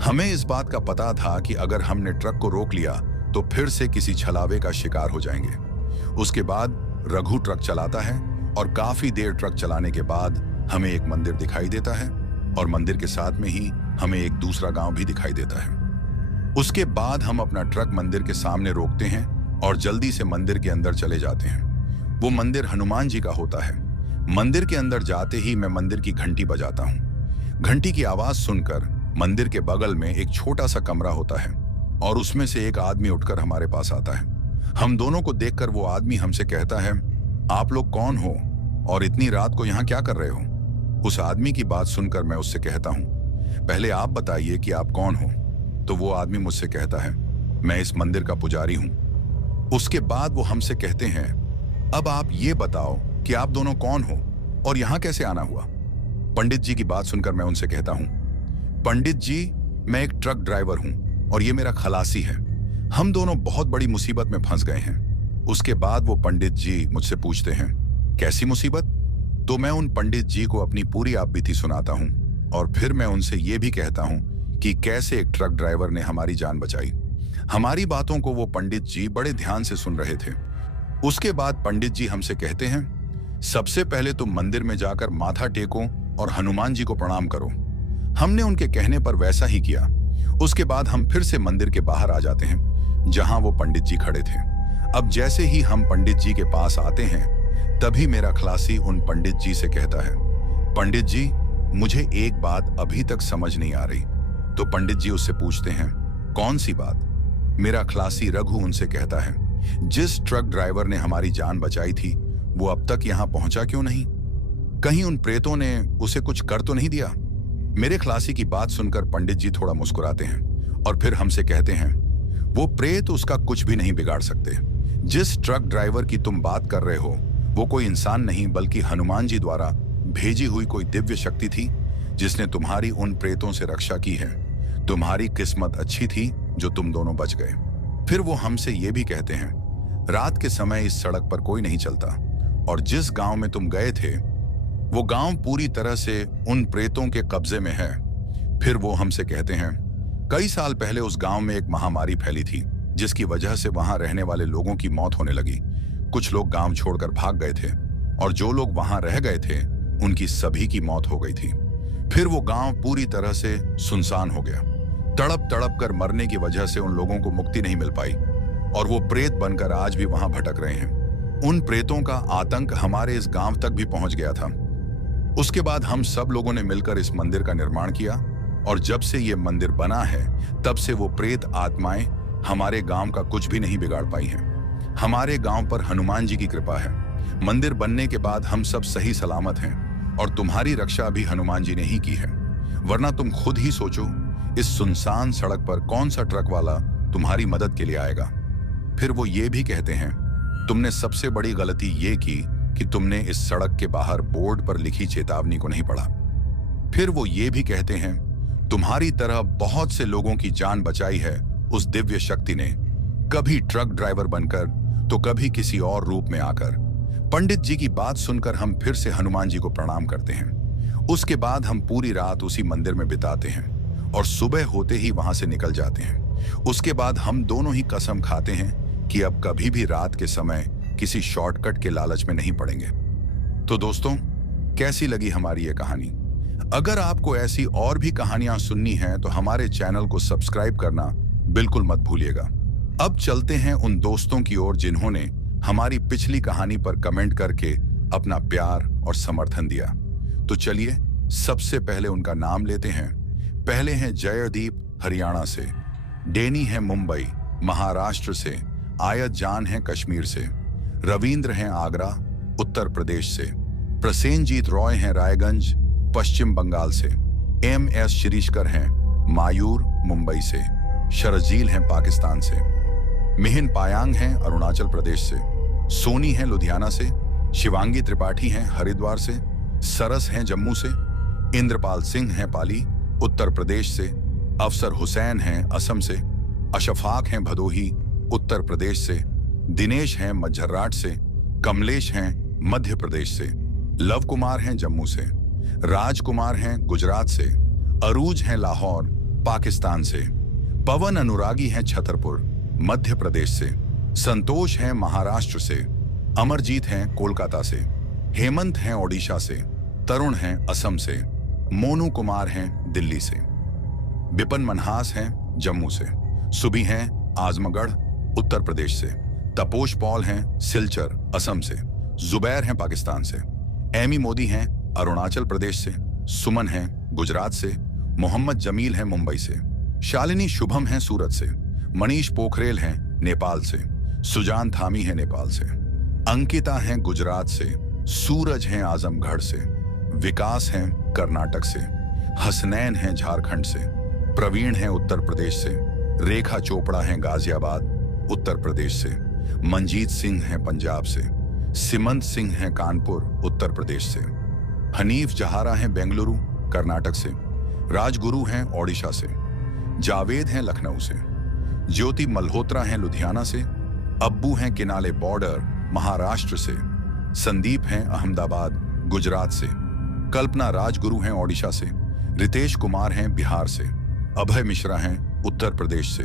हमें इस बात का पता था कि अगर हमने ट्रक को रोक लिया तो फिर से किसी छलावे का शिकार हो जाएंगे। उसके बाद रघु ट्रक चलाता है और काफी देर ट्रक चलाने के बाद हमें एक मंदिर दिखाई देता है और मंदिर के साथ में ही हमें एक दूसरा गांव भी दिखाई देता है। उसके बाद हम अपना ट्रक मंदिर के सामने रोकते हैं और जल्दी से मंदिर के अंदर चले जाते हैं। वो मंदिर हनुमान जी का होता है। मंदिर के अंदर जाते ही मैं मंदिर की घंटी बजाता हूँ। घंटी की आवाज सुनकर मंदिर के बगल में एक छोटा सा कमरा होता है और उसमें से एक आदमी उठकर हमारे पास आता है। हम दोनों को देखकर वो आदमी हमसे कहता है, आप लोग कौन हो और इतनी रात को यहाँ क्या कर रहे हो? उस आदमी की बात सुनकर मैं उससे कहता हूँ, पहले आप बताइए कि आप कौन हो? तो वो आदमी मुझसे कहता है, मैं इस मंदिर का पुजारी हूँ। उसके बाद वो हमसे कहते हैं, अब आप ये बताओ कि आप दोनों कौन हो और यहाँ कैसे आना हुआ? पंडित जी की बात सुनकर मैं उनसे कहता हूँ, पंडित जी मैं एक ट्रक ड्राइवर हूँ और ये मेरा खलासी है। हम दोनों बहुत बड़ी मुसीबत में फंस गए हैं। उसके बाद वो पंडित जी मुझसे पूछते हैं, कैसी मुसीबत? तो मैं उन पंडित जी को अपनी पूरी आपबीती सुनाता हूँ और फिर मैं उनसे ये भी कहता हूँ कि कैसे एक ट्रक ड्राइवर ने हमारी जान बचाई। हमारी बातों को वो पंडित जी बड़े ध्यान से सुन रहे थे। उसके बाद पंडित जी हमसे कहते हैं, सबसे पहले तुम मंदिर में जाकर माथा टेको और हनुमान जी को प्रणाम करो। हमने उनके कहने पर वैसा ही किया। उसके बाद हम फिर से मंदिर के बाहर आ जाते हैं जहां वो पंडित जी खड़े थे। अब जैसे ही हम पंडित जी के पास आते हैं तभी मेरा खलासी उन पंडित जी से कहता है, पंडित जी मुझे एक बात अभी तक समझ नहीं आ रही। तो पंडित जी उससे पूछते हैं, कौन सी बात? मेरा खलासी रघु उनसे कहता है, जिस ट्रक ड्राइवर ने हमारी जान बचाई थी वो अब तक यहाँ पहुंचा क्यों नहीं? कहीं उन प्रेतों ने उसे कुछ कर तो नहीं दिया? मेरे खलासी की बात सुनकर पंडित जी थोड़ा मुस्कुराते हैं और फिर हमसे कहते हैं, वो प्रेत उसका कुछ भी नहीं बिगाड़ सकते। जिस ट्रक ड्राइवर की तुम बात कर रहे हो वो कोई इंसान नहीं बल्कि हनुमान जी द्वारा भेजी हुई कोई दिव्य शक्ति थी जिसने तुम्हारी उन प्रेतों से रक्षा की है। तुम्हारी किस्मत अच्छी थी जो तुम दोनों बच गए। फिर वो हमसे ये भी कहते हैं, रात के समय इस सड़क पर कोई नहीं चलता और जिस गांव में तुम गए थे वो गांव पूरी तरह से उन प्रेतों के कब्जे में है। फिर वो हमसे कहते हैं, कई साल पहले उस गांव में एक महामारी फैली थी जिसकी वजह से वहां रहने वाले लोगों की मौत होने लगी। कुछ लोग गांव छोड़कर भाग गए थे और जो लोग वहां रह गए थे उनकी सभी की मौत हो गई थी। फिर वो गांव पूरी तरह से सुनसान हो गया। तड़प तड़प कर मरने की वजह से उन लोगों को मुक्ति नहीं मिल पाई और वो प्रेत बनकर आज भी वहां भटक रहे हैं। उन प्रेतों का आतंक हमारे इस गांव तक भी पहुंच गया था। उसके बाद हम सब लोगों ने मिलकर इस मंदिर का निर्माण किया और जब से ये मंदिर बना है तब से वो प्रेत आत्माएं हमारे गांव का कुछ भी नहीं बिगाड़ पाई हैं। हमारे गांव पर हनुमान जी की कृपा है। मंदिर बनने के बाद हम सब सही सलामत हैं और तुम्हारी रक्षा भी हनुमान जी ने ही की है, वरना तुम खुद ही सोचो इस सुनसान सड़क पर कौन सा ट्रक वाला तुम्हारी मदद के लिए आएगा। फिर वो ये भी कहते हैं, तुमने सबसे बड़ी गलती ये की कि तुमने इस सड़क के बाहर बोर्ड पर लिखी चेतावनी को नहीं पढ़ा। फिर वो ये भी कहते हैं, तुम्हारी तरह बहुत से लोगों की जान बचाई है उस दिव्य शक्ति ने, कभी ट्रक ड्राइवर बनकर तो कभी किसी और रूप में आकर। पंडित जी की बात सुनकर हम फिर से हनुमान जी को प्रणाम करते हैं। उसके बाद हम पूरी रात उसी मंदिर में बिताते हैं और सुबह होते ही वहां से निकल जाते हैं। उसके बाद हम दोनों ही कसम खाते हैं कि अब कभी भी रात के समय किसी शॉर्टकट के लालच में नहीं पड़ेंगे। तो दोस्तों, कैसी लगी हमारी ये कहानी? अगर आपको ऐसी और भी कहानियां सुननी हैं तो हमारे चैनल को सब्सक्राइब करना बिल्कुल मत भूलिएगा। अब चलते हैं उन दोस्तों की ओर जिन्होंने हमारी पिछली कहानी पर कमेंट करके अपना प्यार और समर्थन दिया। तो चलिए सबसे पहले उनका नाम लेते हैं। पहले हैं जयदीप हरियाणा से, डेनी है मुंबई महाराष्ट्र से, आयत जान है कश्मीर से, रविंद्र हैं आगरा उत्तर प्रदेश से, प्रसेनजीत रॉय हैं रायगंज पश्चिम बंगाल से, MS शिरीषकर हैं मायूर मुंबई से, शरजील हैं पाकिस्तान से, मिहिन पायांग हैं अरुणाचल प्रदेश से, सोनी हैं लुधियाना से, शिवांगी त्रिपाठी हैं हरिद्वार से, सरस हैं जम्मू से, इंद्रपाल सिंह हैं पाली उत्तर प्रदेश से, अफसर हुसैन हैं असम से, अशफाक हैं भदोही उत्तर प्रदेश से, दिनेश हैं मझर्राट से, कमलेश हैं मध्य प्रदेश से, लव कुमार हैं जम्मू से, राजकुमार हैं गुजरात से, अरूज हैं लाहौर पाकिस्तान से, पवन अनुरागी हैं छतरपुर मध्य प्रदेश से, संतोष हैं महाराष्ट्र से, अमरजीत हैं कोलकाता से, हेमंत हैं ओडिशा से, तरुण हैं असम से, मोनू कुमार हैं दिल्ली से, विपिन मनहास हैं जम्मू से, सुबी हैं आजमगढ़ उत्तर प्रदेश से, तपोश पॉल हैं सिलचर असम से, जुबैर हैं पाकिस्तान से, एमी मोदी हैं अरुणाचल प्रदेश से, सुमन हैं गुजरात से, मोहम्मद जमील हैं मुंबई से, शालिनी शुभम हैं सूरत से, मनीष पोखरेल हैं नेपाल से, सुजान थामी हैं नेपाल से, अंकिता हैं गुजरात से, सूरज हैं आजमगढ़ से, विकास हैं कर्नाटक से, हसनैन हैं झारखंड से, प्रवीण हैं उत्तर प्रदेश से, रेखा चोपड़ा हैं गाजियाबाद उत्तर प्रदेश से, मंजीत सिंह हैं पंजाब से, सिमंत सिंह हैं कानपुर उत्तर प्रदेश से, हनीफ जहारा हैं बेंगलुरु कर्नाटक से, राजगुरु हैं ओडिशा से, जावेद हैं लखनऊ से, ज्योति मल्होत्रा हैं लुधियाना से, अब्बू हैं किनाले बॉर्डर महाराष्ट्र से, संदीप हैं अहमदाबाद गुजरात से, कल्पना राजगुरु हैं ओडिशा से, रितेश कुमार हैं बिहार से, अभय मिश्रा हैं उत्तर प्रदेश से,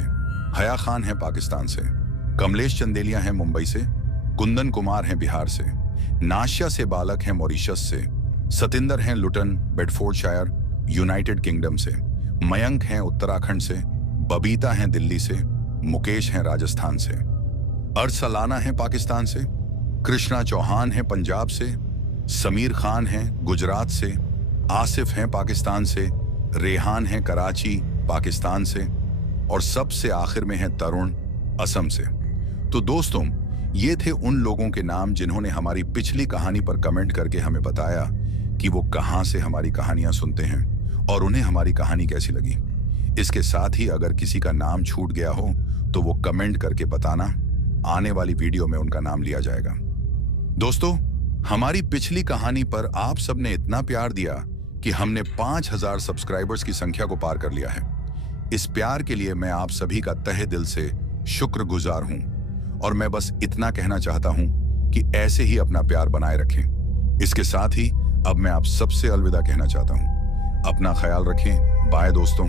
हया खान हैं पाकिस्तान से, कमलेश चंदेलिया हैं मुंबई से, कुंदन कुमार हैं बिहार से, नाशिया से बालक हैं मॉरिशस से, सतिंदर हैं लुटन बेडफोर्डशायर यूनाइटेड किंगडम से, मयंक हैं उत्तराखंड से, बबीता हैं दिल्ली से, मुकेश हैं राजस्थान से, अरसलाना हैं पाकिस्तान से, कृष्णा चौहान हैं पंजाब से, समीर खान हैं गुजरात से, आसिफ हैं पाकिस्तान से, रेहान हैं कराची पाकिस्तान से, और सबसे आखिर में हैं तरुण असम से। तो दोस्तों, ये थे उन लोगों के नाम जिन्होंने हमारी पिछली कहानी पर कमेंट करके हमें बताया कि वो कहां से हमारी कहानियां सुनते हैं और उन्हें हमारी कहानी कैसी लगी। इसके साथ ही अगर किसी का नाम छूट गया हो तो वो कमेंट करके बताना, आने वाली वीडियो में उनका नाम लिया जाएगा। दोस्तों, हमारी पिछली कहानी पर आप सबने इतना प्यार दिया कि हमने 5000 सब्सक्राइबर्स की संख्या को पार कर लिया है। इस प्यार के लिए मैं आप सभी का तहे दिल से शुक्रगुजार हूं और मैं बस इतना कहना चाहता हूं कि ऐसे ही अपना प्यार बनाए रखें। इसके साथ ही अब मैं आप सबसे अलविदा कहना चाहता हूं। अपना ख्याल रखें। बाय दोस्तों।